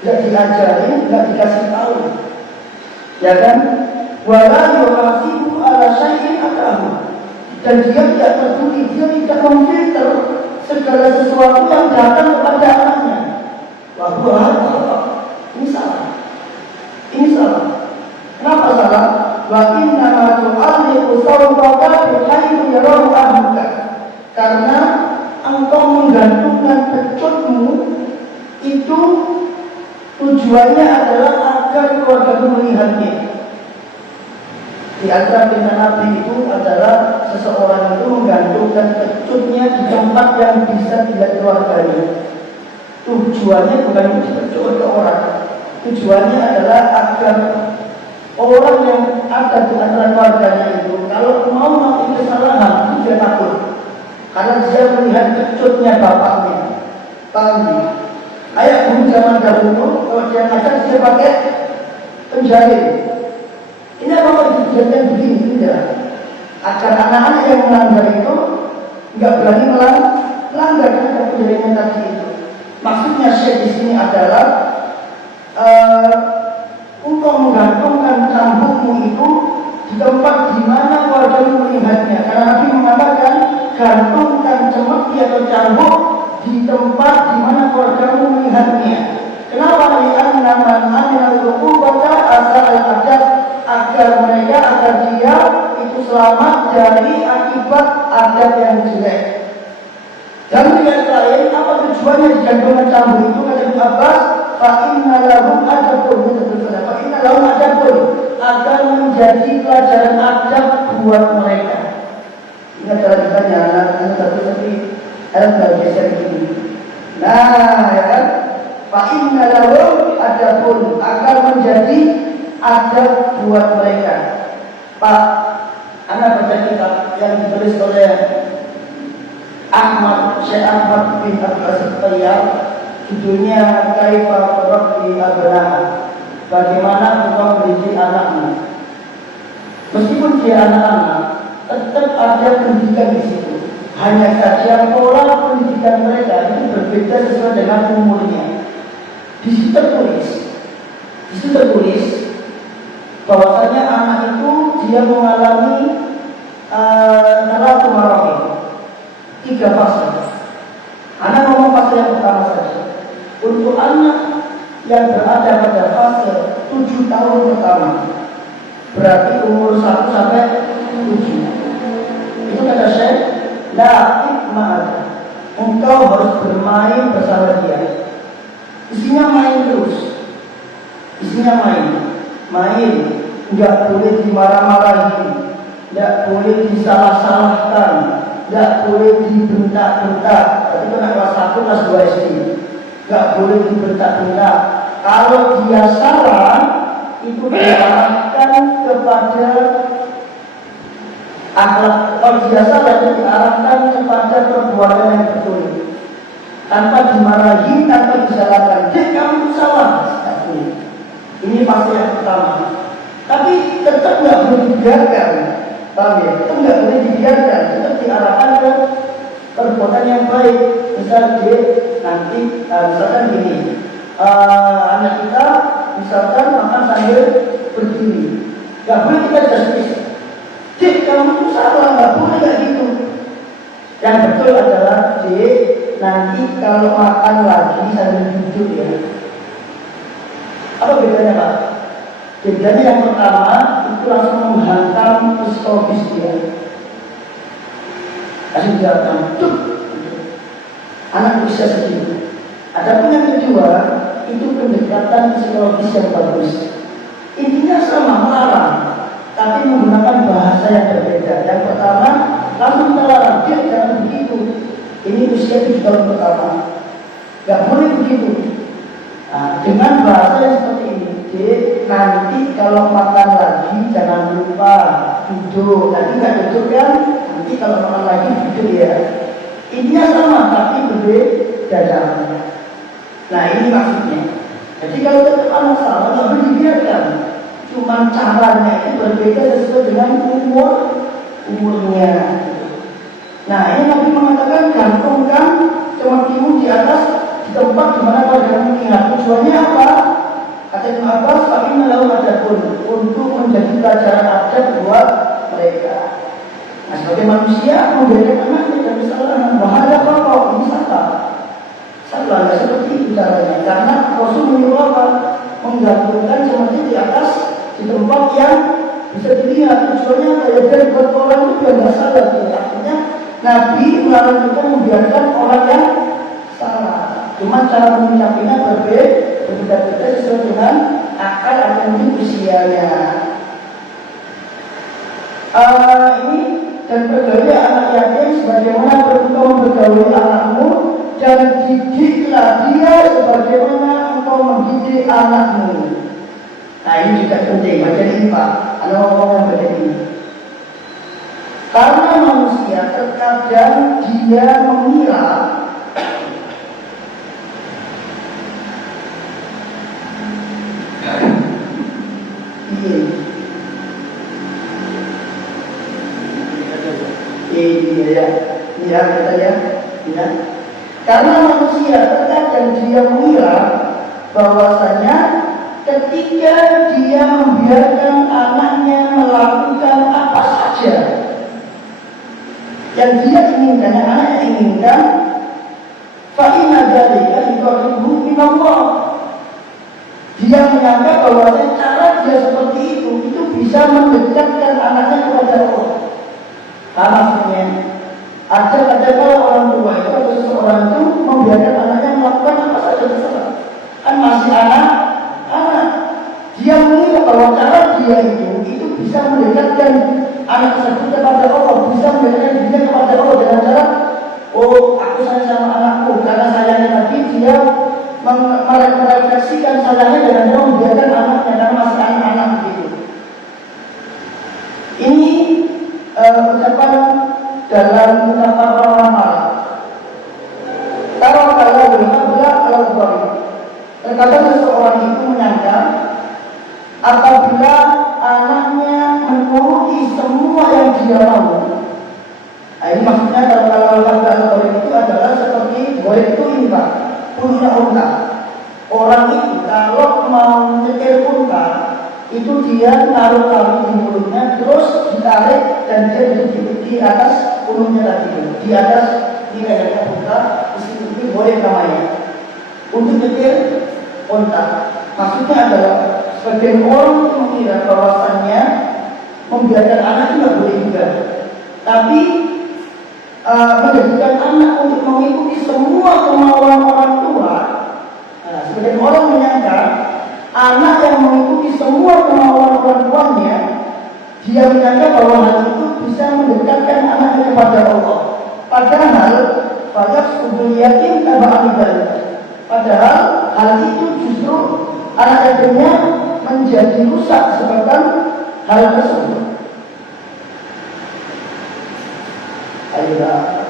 tidak diajari, tidak dikasih tahu, ya kan? Wala yuhasibu ala syai'in akahu, dan dia tidak peduli, dia tidak memfilter segala sesuatu yang datang kepada anaknya. Ini salah. Kenapa salah? Wa inna ma tu'alliqu sawtaka bi haythu yarahu ahluka. Karena engkau menggantungkan pecutmu itu tujuannya adalah agar keluargamu melihatnya. Di antara perintah Nabi itu adalah seseorang itu menggantungkan pecutnya di tempat yang bisa dilihat keluarganya. Tujuannya bukan untuk dipercaya ke orang. Tujuannya adalah agar orang yang ada di antara keluarganya itu kalau mau melakukan kesalahan itu dia takut karena dia melihat kecutnya bapaknya. Paham? Ayah guru zaman dahulu kalau dia ngajar dia pakai penjalin. Ini apa dijadikan begini tidak? Agar anak-anak yang melanggar itu nggak berani melanggar karena penjalinnya tadi itu. Maksudnya Syekh di sini adalah untuk menggantungkan cambukmu itu di tempat di mana keluargamu melihatnya. Karena Nabi mengatakan gantungkan cemeti atau cambuk di tempat di mana keluargamu melihatnya. Kenapa? Li'anna man amila al-uqubata asal al-adab, agar dia itu selamat dari akibat adab yang jelek. Dan yang lain, apa tujuannya digantungkan cambuk itu? Kata Ibnu Abbas, fa inna lahum adabun, fa inna lahum adabun, agar menjadi pelajaran adab buat mereka. Ingat cara ditanya anak tapi tidak geser begini. Nah, ya kan? Fa inna lahum adabun, agar menjadi adab buat mereka. Pak, anak baca kitab yang ditulis oleh Syekh Ahmad bin Abdul Aziz Tayyar, judulnya Kaifa Turabbi Abnaa, bagaimana engkau mendidik anakmu. Meskipun dia anak-anak, tetap ada pendidikan di situ. Hanya saja pola pendidikan mereka itu berbeda sesuai dengan umurnya. Di situ tertulis bahwasanya anak itu dia mengalami neraka marahim. 3 fase. Anak ngomong fase yang pertama saja. Untuk anak yang berada pada fase 7 tahun pertama, berarti umur 1 sampai 7. Itu kata Syekh, la'ib ma'ad, engkau harus bermain bersama dia. Isinya main terus. Main, enggak boleh dimarah-marahi, enggak boleh disalah-salahkan, tidak boleh dibentak-bentak. Tapi itu anak kelas 1, kelas 2 SD. Tidak boleh dibentak-bentak. Kalau dia salah, itu diarahkan kepada akhlak. Kalau dia salah, itu diarahkan kepada perbuatan yang betul. Tanpa dimarahi, tanpa disalahkan. Dek, kamu itu salah. Ini fase yang pertama. Tapi tetap tidak boleh dibiarkan. Paham ya? Itu nggak boleh dibiarkan, tetap diarahkan ke perbuatan yang baik. Misalkan gini, anak kita misalkan makan sambil berdiri, nggak boleh kita justice. Dek, kamu itu salah, nggak boleh kayak gitu. Yang betul adalah, dek, nanti kalau makan lagi sambil duduk ya. Apa bedanya, Pak? Bedanya yang pertama itu langsung menghantam psikologis dia. Kasih jawab, anak usia segitu. Adapun yang kedua itu pendekatan psikologis yang bagus. Intinya sama, melarang, tapi menggunakan bahasa yang berbeda. Yang pertama langsung melarang, dia jangan begitu. Ini usia 7 tahun pertama, nggak boleh begitu. Nah, dengan bahasa yang seperti ini, nanti kalau makan lagi jangan lupa duduk. Nanti nggak duduk kan? Nanti kalau makan lagi duduk ya. Intinya sama tapi berbeda caranya. Nah ini maksudnya. Jadi kalau tetap anak salah nggak boleh dibiarkan. Cuma caranya itu berbeda sesuai dengan umurnya. Nah ini Nabi mengatakan gantungkan cemetimu di atas di tempat di mana kalian mengingat. Tujuannya apa? Kata Ibnu Abbas, tapi melalui adabun untuk menjadi pelajaran adab buat mereka. Nah, sebagai manusia membiarkan anaknya dan kesalahan. Bahaya apa? Ini salah, ya seperti itu caranya. Karena Rasul menyuruh apa? Menggantungkan cemeti di atas di tempat yang bisa dilihat. Tujuannya apa? Ya biar buat orang itu biar nggak salah. Artinya Nabi melarang kita membiarkan orang yang salah. Cuma cara mengucapkannya berbeda-beda sesuai dengan akal atau mungkin usianya. Ini dan bergauli anak yatim sebagaimana engkau bergauli anakmu, dan didiklah dia sebagaimana engkau mendidik anakmu. Nah ini juga penting. Baca ini Pak, ada ngomong baca ini. Karena manusia terkadang dia mengira karena manusia terkadang dia mengira bahwasanya ketika dia membiarkan anaknya melakukan apa saja yang dia inginkan, yang anaknya inginkan, fa inna dzalika yuqarribuhu minallah. Dia menyangka bahwasanya cara dia seperti itu bisa mendekatkan anaknya kepada Allah. Maksudnya ada kalau orang tua itu atau seseorang itu membiarkan anaknya melakukan apa saja terserah, kan masih anak, dia mengira bahwa cara dia itu bisa mendekatkan anak tersebut kepada Allah, bisa mendekatkan dirinya kepada Allah dengan cara, oh aku sayang sama anakku karena sayangnya tadi dia merefleksikan sayangnya dengan cara membiarkan anaknya karena masih anak-anak begitu. Ini ucapan dalam ucapan orang Arab. Kalau terkadang seseorang itu menyangka apabila anaknya menuruti semua yang dia mau. Nah, ini maksudnya kalau itu adalah seperti goreng itu ini Pak, punya unta. Orang itu kalau mau nyetir unta itu dia taruh tali di mulutnya, terus ditarik dan dia duduk di atas punuknya tadi, di atas ini lehernya unta, ini boleh namanya untuk nyetir unta. Maksudnya adalah sebagian orang itu mengira bahwasannya membiarkan anak itu tidak boleh juga, tapi menjadikan anak untuk mengikuti semua kemauan orang tua. Nah, sebagian orang menyangka anak yang mengikuti semua kemauan orang tuanya, dia menyangka bahwa hal itu bisa mendekatkan anaknya kepada Allah. Padahal banyak sudul yakin padahal hal itu justru anak yatimnya menjadi rusak sebabkan hal tersebut. Ayolah.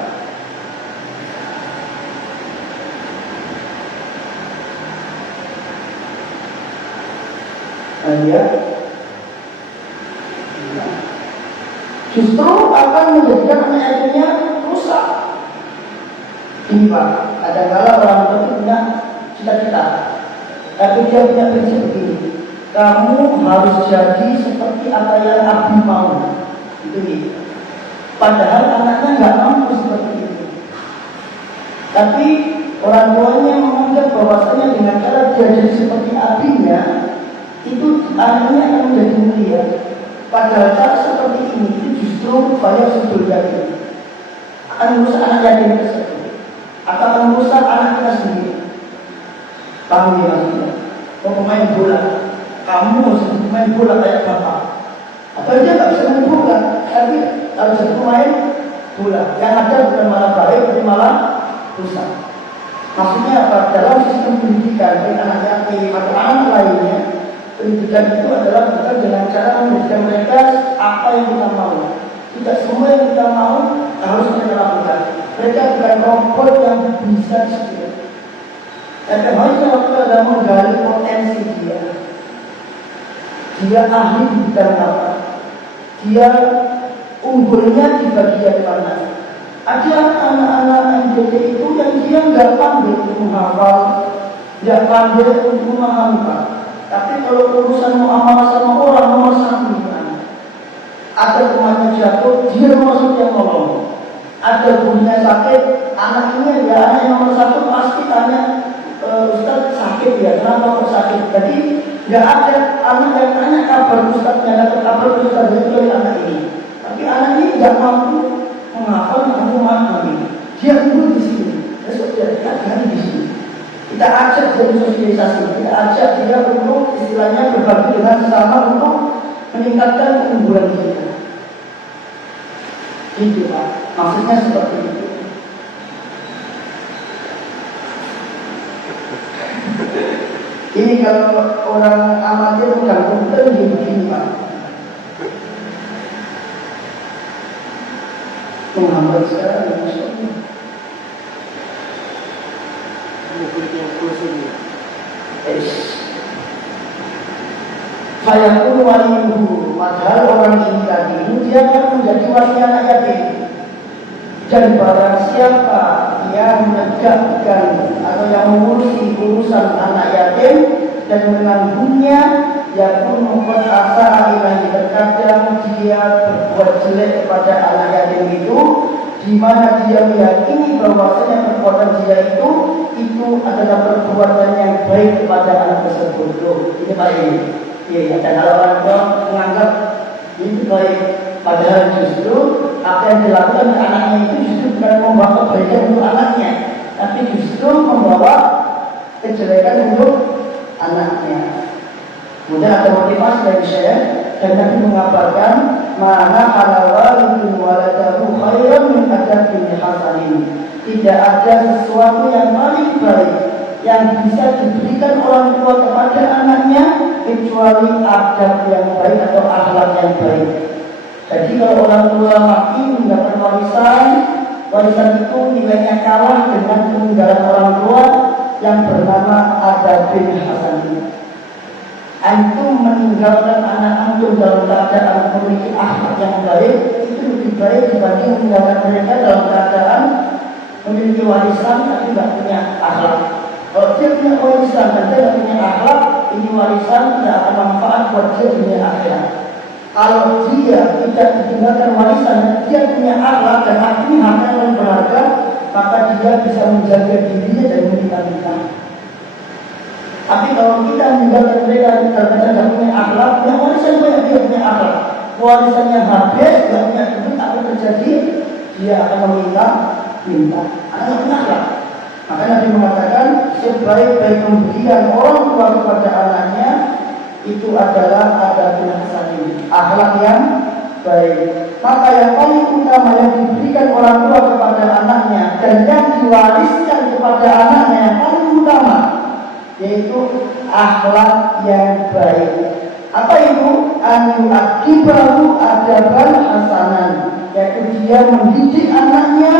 Dia justru akan menjadikan anak yatimnya rusak. Ini Pak, kadang-kala orang tua itu punya cita-cita, tapi dia punya prinsip begini: kamu harus jadi seperti apa yang Abi mau. Itu nih. Padahal anaknya nggak mampu seperti itu. Tapi orang tuanya menganggap bahwasanya dengan cara dia jadi seperti abinya, itu anaknya akan menjadi mulia. Padahal cara seperti ini itu justru banyak sudul yakin akan merusak anak yatim tersebut, akan merusak anak kita sendiri. Paham ya maksudnya? Kalau pemain bola, kamu harus main bola kayak bapak, atau dia nggak bisa main bola, tapi harus jadi pemain bola. Yang ada bukan malah baik, tapi malah rusak. Maksudnya apa? Dalam sistem pendidikan bagi anak yatim atau anak lainnya, pendidikan itu adalah bukan dengan cara mendidik mereka apa yang kita mau. Tidak semua yang kita mau harus kita lakukan. Mereka bukan robot yang bisa sesuai. Tapi hanya waktu ada menggali potensi dia. Dia ahli di bidang apa? Dia unggulnya di bagian mana? Ada anak-anak MDT itu yang dia nggak pandai untuk menghafal, nggak pandai untuk memahami Pak. Tapi kalau urusan muamalah sama orang nomor satu di mana? Ada temannya jatuh, dia nomor satu yang nolong. Ada bunyinya sakit, anak ini ya anak yang nomor satu pasti tanya, Ustaz sakit ya, kenapa kok sakit? Jadi nggak ada anak yang tanya kabar Ustaznya atau kabar Ustaznya itu anak ini. Tapi anak ini nggak mampu menghafal, mampu memahami. Dia unggul di sini, dia kan di sini. Kita ajak dari sosialisasi, kita ajak dia untuk istilahnya berbagi dengan sesama untuk meningkatkan keunggulan kita. Itu Pak, maksudnya seperti itu. Ini kalau orang amatir bukan komputer begini Pak. menghambat sekali, Masya Allah. Fayaqul waliyuhu, padahal orang ini tadi dia akan menjadi wali anak yatim. Dan barang siapa yang menegakkan atau yang mengurusi urusan anak yatim dan menanggungnya, ya pun membuat asa ilahi, terkadang dia berbuat jelek kepada anak yatim itu, di mana dia meyakini bahwasanya perbuatan dia itu adalah perbuatan yang baik kepada anak tersebut. Loh, ini baik. Ya, dan kalau orang tua menganggap ini baik, padahal justru apa yang dilakukan anaknya itu justru bukan membawa kebaikan untuk anaknya, tapi justru membawa kejelekan untuk anaknya. Kemudian ada motivasi dari saya, dan Nabi mengabarkan mana halawalidun waladahu khairan min adabin hasanin. Tidak ada sesuatu yang paling baik yang bisa diberikan orang tua kepada anaknya kecuali adab yang baik atau akhlak yang baik. Jadi kalau orang tua mati mendapat warisan itu nilainya kalah dengan peninggalan orang tua yang bernama adabin hasanin. Antum meninggalkan anak antum dalam keadaan memiliki akhlak yang baik itu lebih baik dibanding meninggalkan mereka dalam keadaan memiliki warisan tapi tidak punya akhlak. Kalau dia punya warisan dan dia tidak punya akhlak, ini warisan tidak akan manfaat buat dia dunia akhirat. Kalau dia tidak ditinggalkan warisan dan dia punya akhlak dan akhirnya harta yang berharga, maka dia bisa menjaga dirinya dari minta-minta. Tapi kalau kita meninggalkan mereka karena tidak punya akhlak, yang warisan banyak dia punya akhlak, warisannya habis, tidak punya duit, apa terjadi? Dia akan meminta, anak punya akhlak. Maka Nabi mengatakan sebaik-baik pemberian orang tua kepada anaknya itu adalah adabul hasanin, akhlak yang baik. Maka yang paling utama yang diberikan orang tua kepada anaknya dan yang diwariskan kepada anaknya yang paling utama yaitu akhlak yang baik. Apa itu? An-yu'aqibahu adaban hasanan, yaitu dia mendidik anaknya,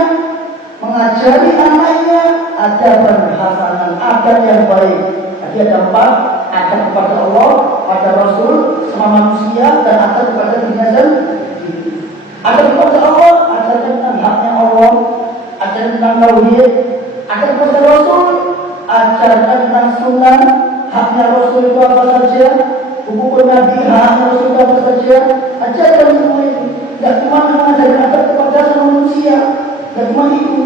mengajari anaknya adaban hasanan, adab yang baik. Jadi ada 4, adab kepada Allah, pada Rasul, sama manusia, dan adab kepada dirinya sendiri. Adab kepada Allah, adab tentang haknya Allah, adab tentang tauhid, adab kepada Rasul, ajarkan tentang sunnah, haknya Rasul itu apa saja, hukum Nabi, haknya Rasul itu apa saja, ajarkan semua itu. Tidak cuma mengajarkan adab kepada sama manusia, tidak cuma itu.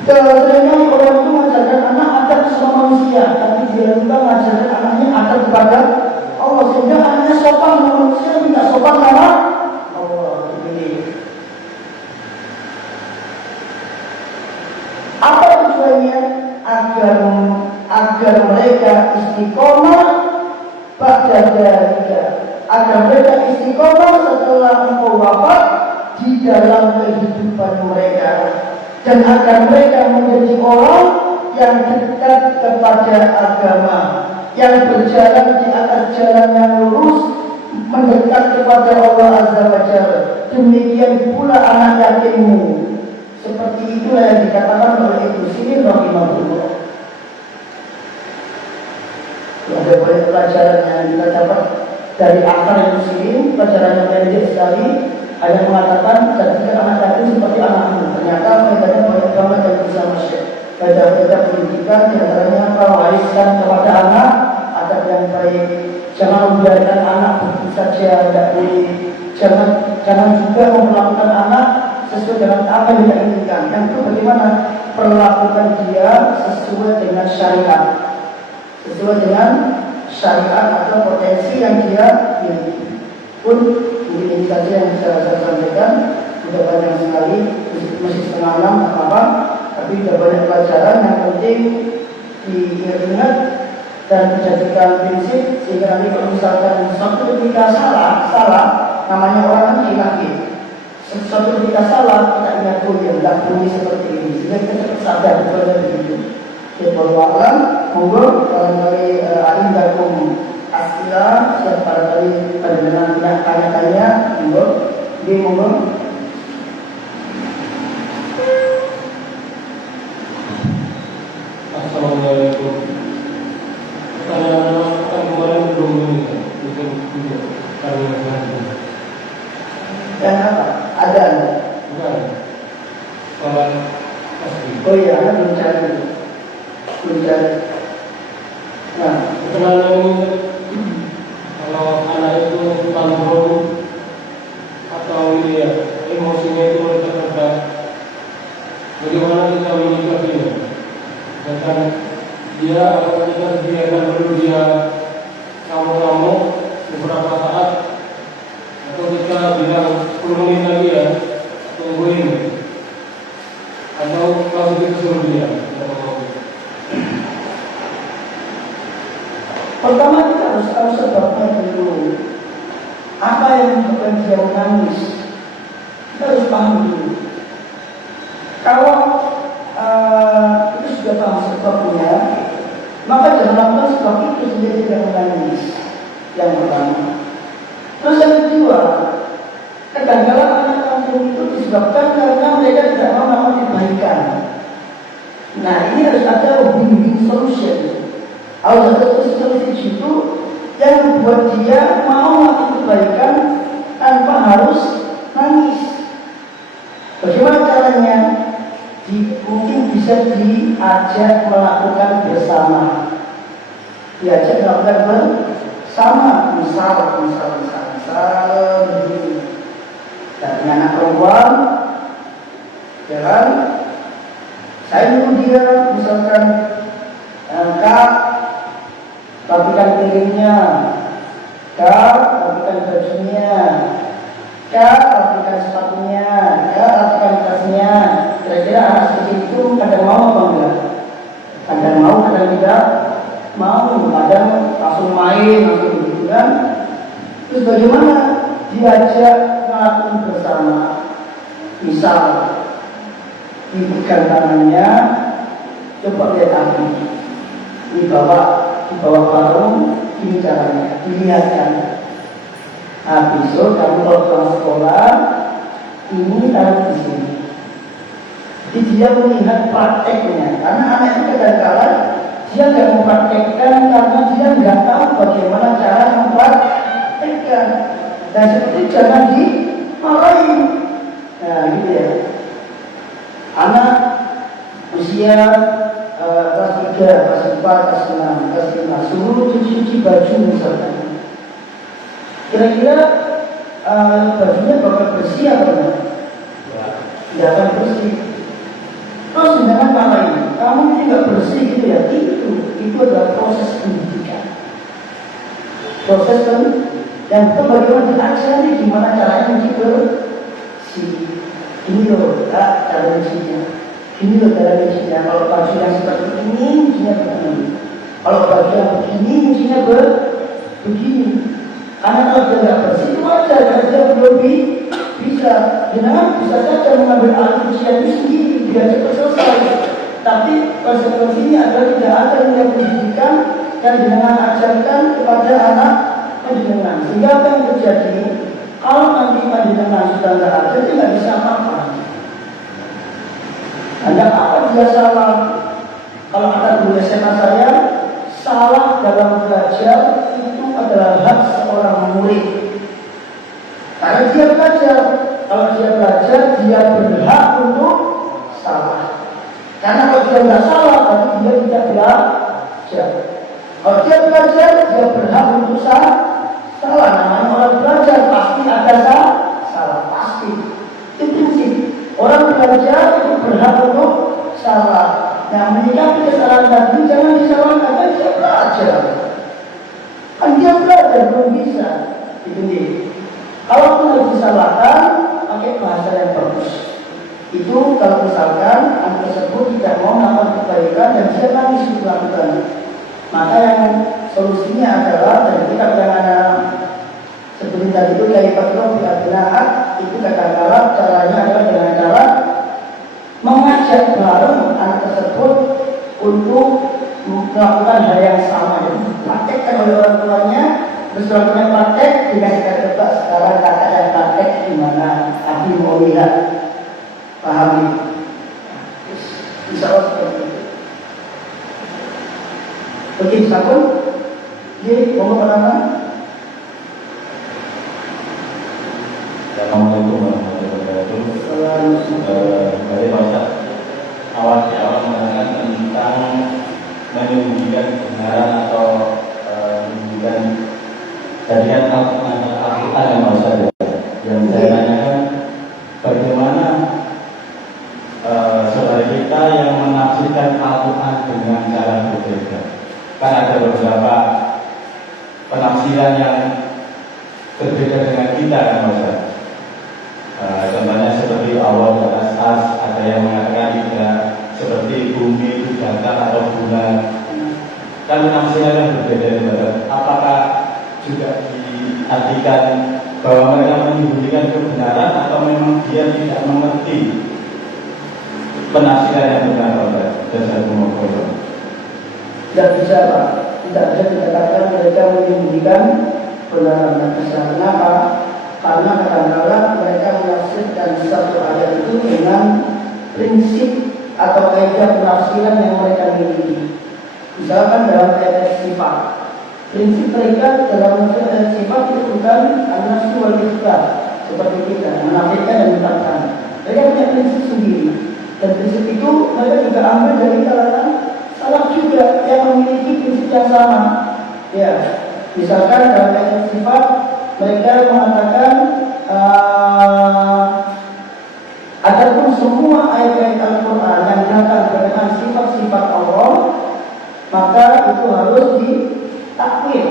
Seringkali orang itu mengajarkan anak adab sama manusia, tapi dia juga mengajarkan anaknya adab kepada Allah, sehingga anaknya sopan sama manusia, tidak sopan sama Allah. Ini apa tujuannya? Agar mereka istiqomah pada dalika, agar mereka istiqomah setelah engkau wafat di dalam kehidupan mereka, dan agar mereka menjadi orang yang dekat kepada agama, yang berjalan di atas jalan yang lurus, mendekat kepada Allah Azza wa Jalla. Demikian pula anak yatimmu. Seperti itulah yang dikatakan oleh Ibnu Sirin rahimahullah. Ada banyak pelajaran yang kita dapat dari akar Ibnu Sirin, pelajaran yang pendek sekali. Hanya mengatakan jadikan anak yatim seperti anakmu. Ternyata faedahnya banyak banget yang bisa masuk. Faedah-faedah pendidikan diantaranya apa? Wariskan kepada anak adab yang baik. Jangan membiarkan anak begitu saja, tidak boleh. Jangan juga memperlakukan anak sesuai dengan apa yang kita inginkan. Yang itu bagaimana? Perlakukan dia sesuai dengan syariat, sesuai dengan syariat atau potensi yang dia miliki. Pun ini saja yang bisa saya sampaikan. Sudah banyak sekali, masih setengah 6 apa-apa, tapi sudah banyak pelajaran yang penting diingat dan dijadikan prinsip, sehingga nanti kalau misalkan suatu ketika salah, namanya orang kan hilangin. Suatu ketika salah, kita ingat dulu tidak bunyi seperti ini, sehingga kita cepat sadar kepada begitu. Wallahualam, monggo barangkali alindakum asila, siapa barangkali pada dengan tanya-tanya, monggo, monggo. Dan apa? Ada. Bukan. Sholat tasbih. Oh iya, ada belum cari. Belum cari. Nah, Kenapa ini kalau anak itu tantrum atau ini ya emosinya itu tertekan, bagaimana kita menyikapinya? Sedangkan dia ketika dibiarkan dulu dia kamu beberapa saat, atau kita bilang 10 menit lagi ya tungguin, atau kalau kita suruh dia. pertama kita harus tahu sebabnya dulu. Apa yang menyebabkan dia menangis? Kita harus paham dulu. Kalau itu sudah paham sebabnya, maka jangan lakukan sebab itu sendiri tidak menangis. Yang pertama. Terus yang kedua, kegagalan anak kampung itu disebabkan karena mereka tidak mau melakukan kebaikan. Nah, ini harus ada win-win solution. Harus ada solusi itu yang membuat dia mau melakukan kebaikan tanpa harus nangis. Bagaimana caranya? Mungkin bisa diajak melakukan bersama. Diajak melakukan bersama. Misal begini. Dan anak perempuan, jalan. Saya nyuruh dia, misalkan, Kak, rapikan piringnya, Kak, rapikan bajunya, Kak, rapikan sepatunya, Kak, rapikan tasnya. Kira-kira anak seperti itu kadang mau apa enggak? Kadang mau, kadang tidak mau, kadang langsung main, langsung begitu kan. Terus bagaimana diajak melakukan bersama? Misal dipegang tangannya, coba lihat api, dibawa parung, ini caranya, dilihatkan. Besok kamu kalau pulang sekolah, ini taruh di sini. Jadi dia melihat prakteknya, karena anak itu kadang-kadang dia nggak mempraktekkan karena dia nggak tahu bagaimana cara mempraktekkan. Dan seperti jangan dimarahin. Nah, gitu ya. Anak usia kelas 3, kelas 4, kelas 6, kelas 5 suruh cuci baju misalnya. Kira-kira bajunya bakal bersih atau enggak? Tidak akan bersih. Terus dengan kata ini, kamu tidak bersih gitu ya? Itu adalah proses pendidikan. Proses yang itu bagaimana diajari, gimana caranya mencuci bersih. Ini loh, cara mencucinya. Ini loh cara mencucinya. Kalau baju yang seperti ini, mencucinya begini. Kalau baju yang begini, mencucinya begini. Karena kalau dia tidak bersih itu wajar, karena dia belum bisa. Jangan bisa saja mengambil alat cucian itu sendiri, biar cepat selesai. Tapi konsekuensinya adalah tidak ada yang pendidikan yang dengan ajarkan kepada anak panjenengan. Sehingga apa yang terjadi? Kalau nanti panjenengan sudah tidak ada, dia tidak bisa apa-apa. Ada apa dia salah? Kalau ada guru SMA saya, salah dalam belajar itu adalah hak seorang murid. Karena dia belajar, kalau dia belajar, dia berhak untuk salah. Karena kalau dia tidak salah, berarti dia tidak belajar. Kalau dia belajar, dia berhak untuk salah. Namanya orang belajar pasti ada salah, pasti. Itu prinsip. Orang belajar itu berhak untuk salah. Nah, menyikapi kesalahan tadi jangan disalahkan, kan dia belajar. Kan dia belajar belum bisa. Itu dia. Kalau harus disalahkan, pakai bahasa yang bagus. Itu kalau misalkan anak tersebut tidak mau melakukan kebaikan dan dia nangis melakukan. Maka yang solusinya adalah dari kitab yang ada seperti tadi itu dari Patron Abdinaat itu kadang-kadang caranya adalah dengan cara mengajak bareng anak tersebut untuk melakukan hal yang sama, praktekkan oleh orang tuanya. Terus orang praktek dikasih kata sekarang kakak yang praktek gimana? Abi mau lihat, pahami. Insya Allah seperti itu. Begitu sabun, jadi mau apa? Assalamualaikum warahmatullahi wabarakatuh. Dari Pak awal mengatakan tentang menyembunyikan kebenaran atau menyembunyikan jadikan Al-Quran yang Pak Ustaz. Yang saya tanyakan, bagaimana saudara kita yang menafsirkan Al-Quran dengan cara berbeda? Kan ada beberapa penafsiran yang berbeda dengan kita kan Pak Ustaz. Contohnya seperti awal di atas as, ada yang mengatakan tidak, seperti bumi itu datar atau bulan. Kan penafsirannya berbeda. Apakah juga diartikan bahwa mereka menyembunyikan kebenaran atau memang dia tidak mengerti penafsiran yang benar Pak Ustaz? Jazakumullah. Tidak bisa Pak, tidak bisa dikatakan mereka menyembunyikan kebenaran. Kenapa? Karena kadang-kadang mereka menafsirkan satu ayat itu dengan prinsip atau kaidah penafsiran yang mereka miliki. Misalkan dalam ayat sifat, prinsip mereka dalam ayat sifat itu bukan an-nafsu wal itsbat seperti kita menafikan dan menetapkan. Mereka punya prinsip sendiri, dan prinsip itu mereka juga ambil dari kalangan salaf juga yang memiliki prinsip yang sama. Ya, misalkan dalam ayat sifat mereka mengatakan adapun semua ayat-ayat Al-Quran yang datang berkenaan sifat-sifat Allah, maka itu harus ditakwil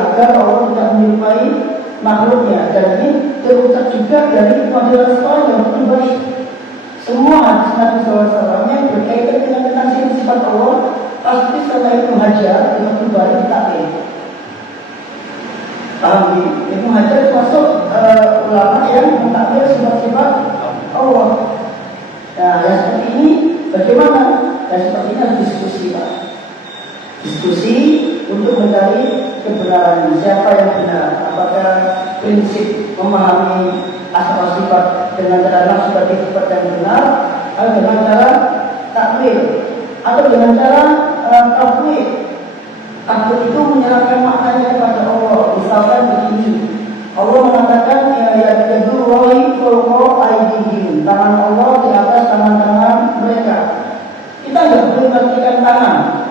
agar Allah tidak menyerupai makhluknya. Dan ini terucap juga dari model yang pribadi. Semua hadis Nabi SAW yang berkaitan dengan sifat Allah pasti setelah itu hajar dengan pribadi ditakwil. Paham ini? Ibnu Hajar termasuk ulama yang mentakwil sifat-sifat Allah. Nah, yang seperti ini bagaimana? Yang seperti ini harus diskusi Pak. Diskusi untuk mencari kebenaran, siapa yang benar. Apakah prinsip memahami asal sifat dengan cara nafsu sebagai sifat yang benar, atau dengan cara takwil, atau dengan cara tafwid. Takut itu menyerahkan maknanya kepada Allah. Misalkan begini, Allah mengatakan ya yadullahi fawqa aydihim, tangan Allah di atas tangan-tangan mereka. Kita tidak boleh mengartikan tangan.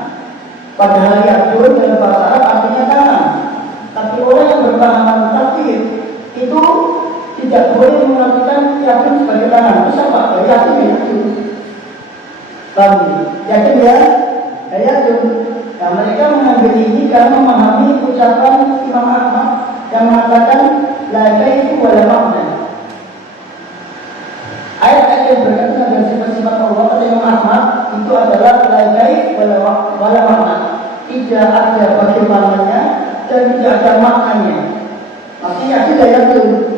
Pada hari yadun dalam bahasa Arab artinya tangan. Tapi orang yang berpaham tafsir itu tidak boleh mengartikan yadun sebagai tangan. Itu siapa? Yakin ya yadun. Paham? Yakin ya? Yadun. Nah, mereka mengambil ini karena memahami ucapan Imam Ahmad yang mengatakan la kaifu wa la makna. Ayat-ayat yang berkaitan dengan sifat-sifat Allah kata Imam Ahmad itu adalah la kaif wa la makna. Tidak ada bagaimananya dan tidak ada maknanya. Maksudnya tidak yakin.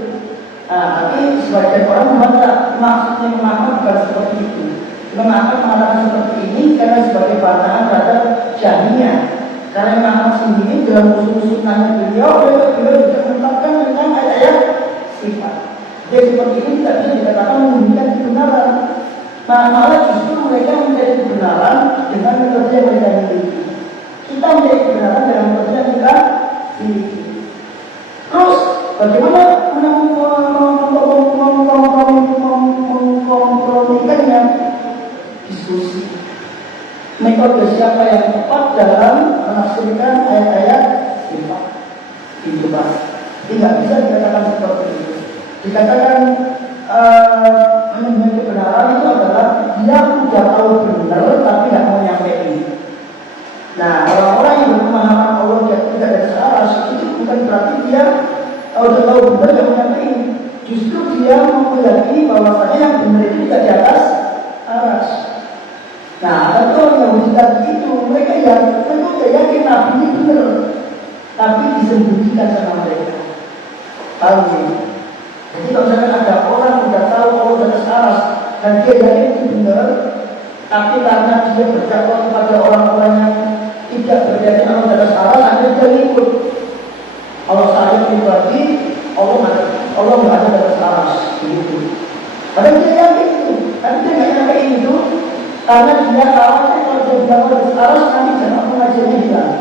Nah, tapi sebagian orang membaca maksudnya Imam Ahmad bukan seperti itu. Imam Ahmad mengatakan seperti ini karena sebagai bantahan terhadap Jahmiyah. Karena Imam Ahmad sendiri dalam usul-usulnya beliau juga menetapkan tentang ayat-ayat sifat. Jadi seperti ini tidak bisa dikatakan menunjukkan kebenaran. Malah justru mereka mencari kebenaran dengan metode yang mereka miliki. Kita mencari kebenaran dengan metode yang kita miliki. Terus bagaimana memkompromikannya? Diskusi. Metode siapa yang tepat dalam menafsirkan ayat-ayat sifat itu Pak. Tidak bisa dikatakan seperti itu. Dikatakan menyembunyikan kebenaran itu adalah dia sudah tahu benar tapi tidak mau nyampein. Nah, orang-orang yang berpemahaman Allah tidak ada salah, itu bukan berarti dia sudah tahu benar tidak mau nyampein. Justru dia meyakini bahwasanya yang benar itu tidak di atas aras. Nah, tapi orang Yahudi tadi itu mereka yakin Nabi ini benar, tapi disembunyikan sama mereka. Tahu sih? Jadi kalau misalkan ada orang sudah tahu Allah di atas aras dan dia yakin itu benar, tapi karena dia berdakwah kepada orang-orang yang tidak beryakin Allah di atas aras, akhirnya dia ikut. Kalau saya pribadi, Allah nggak ada di atas aras, begitu. Padahal dia yakin itu, tapi dia nggak yakin itu. Karena dia khawatir kalau dia berdakwah di atas nanti jamaah pengajiannya hilang.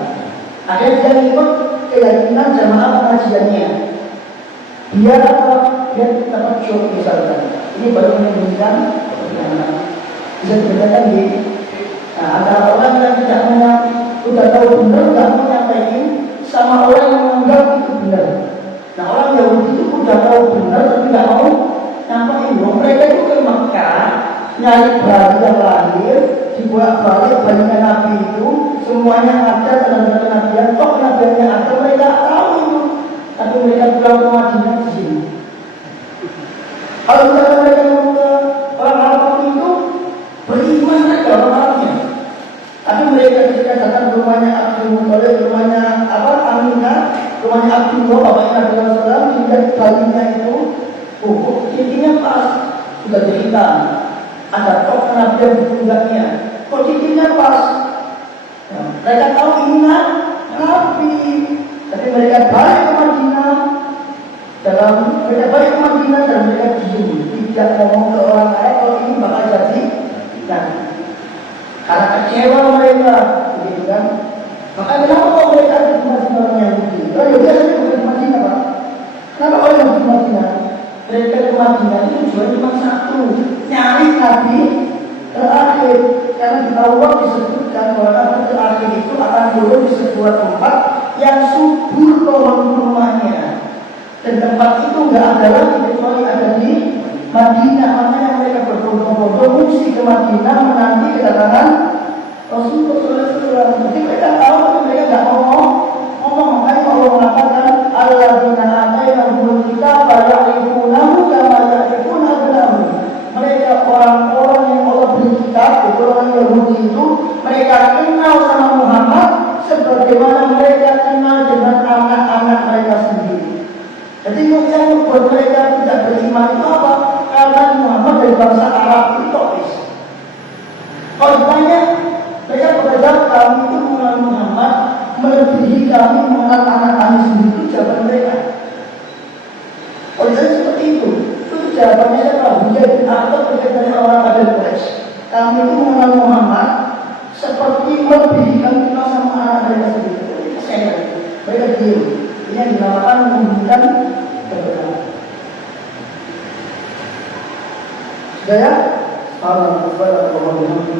Akhirnya dia ikut keyakinan jamaah pengajiannya. Biar apa? Biar dapat show misalkan. Ini baru menyembunyikan kebenaran. Bisa dibedakan di antara orang yang tidak sudah tahu benar, nggak mau nyampaikan, sama orang yang menganggap itu benar. Nah, orang Yahudi itu sudah tahu benar tapi nggak mau nyampaikan. Mereka itu ke Mekah nyari bayi yang lahir, dibawa balik bayinya Nabi itu, semuanya ada dalam kenabian, kok kenabiannya ada, mereka tahu itu, tapi mereka pulang ke Madinah di sini. Kalau misalkan mereka mau ke orang Arab itu, beriman mereka orang-orangnya. Tapi mereka ketika datang ke rumahnya Abdul Muthalib, rumahnya Aminah, rumahnya Abdullah, bapaknya Nabi SAW, dilihat bayinya itu, cincinnya pas, sudah dihitam. Ada kok kenabian di punggaknya, kok cincinnya pas. Ya, mereka tahu ini Nabi, tapi mereka balik ke Madinah. Mereka balik ke Madinah dan mereka diem, tidak ngomong ke orang lain kalau ini bakal jadi Nabi. Karena kecewa mereka, gitu kan? Maka kenapa kok mereka ada di Madinah orang Yahudi? Orang Yahudi biasanya bukan di Madinah, Pak. Kenapa orang yang di Madinah? Mereka ke Madinah itu tujuan cuma satu, nyari Nabi terakhir. Karena di Taurat disebutkan bahwa Nabi terakhir itu akan turun di sebuah tempat yang subur pohon kurmanya. Dan tempat itu nggak ada lagi kecuali ada di Madinah. Makanya mereka berbondong-bondong mengungsi ke Madinah menanti kedatangan Rasulullah SAW. Jadi mereka tahu tapi mereka nggak ngomong. Makanya Allah mengatakan alladzina atainahumul kitaba ya'rifunahu kama ya'rifuna abna'ahum. Mereka orang-orang yang Allah beri kitab, orang Yahudi itu, mereka kenal sama Muhammad sebagaimana mereka kenal dengan anak-anak mereka sendiri. Jadi yang membuat mereka tidak beriman itu apa? Karena Muhammad dari bangsa Arab itu topis. Kalau ditanya, mereka berkata kami itu mengenal Muhammad melebihi kami mengenal anak kami sendiri, itu jawaban mereka. Kalau ditanya seperti itu jawabannya siapa? Hujjah bin Akhtab dari orang Badar Quraisy. Kami itu mengenal Muhammad seperti melebihi kami kenal sama anak mereka sendiri. Mereka diam. Ini yang dinamakan menunjukkan kebenaran. Saya Allah Subhanahu wa taala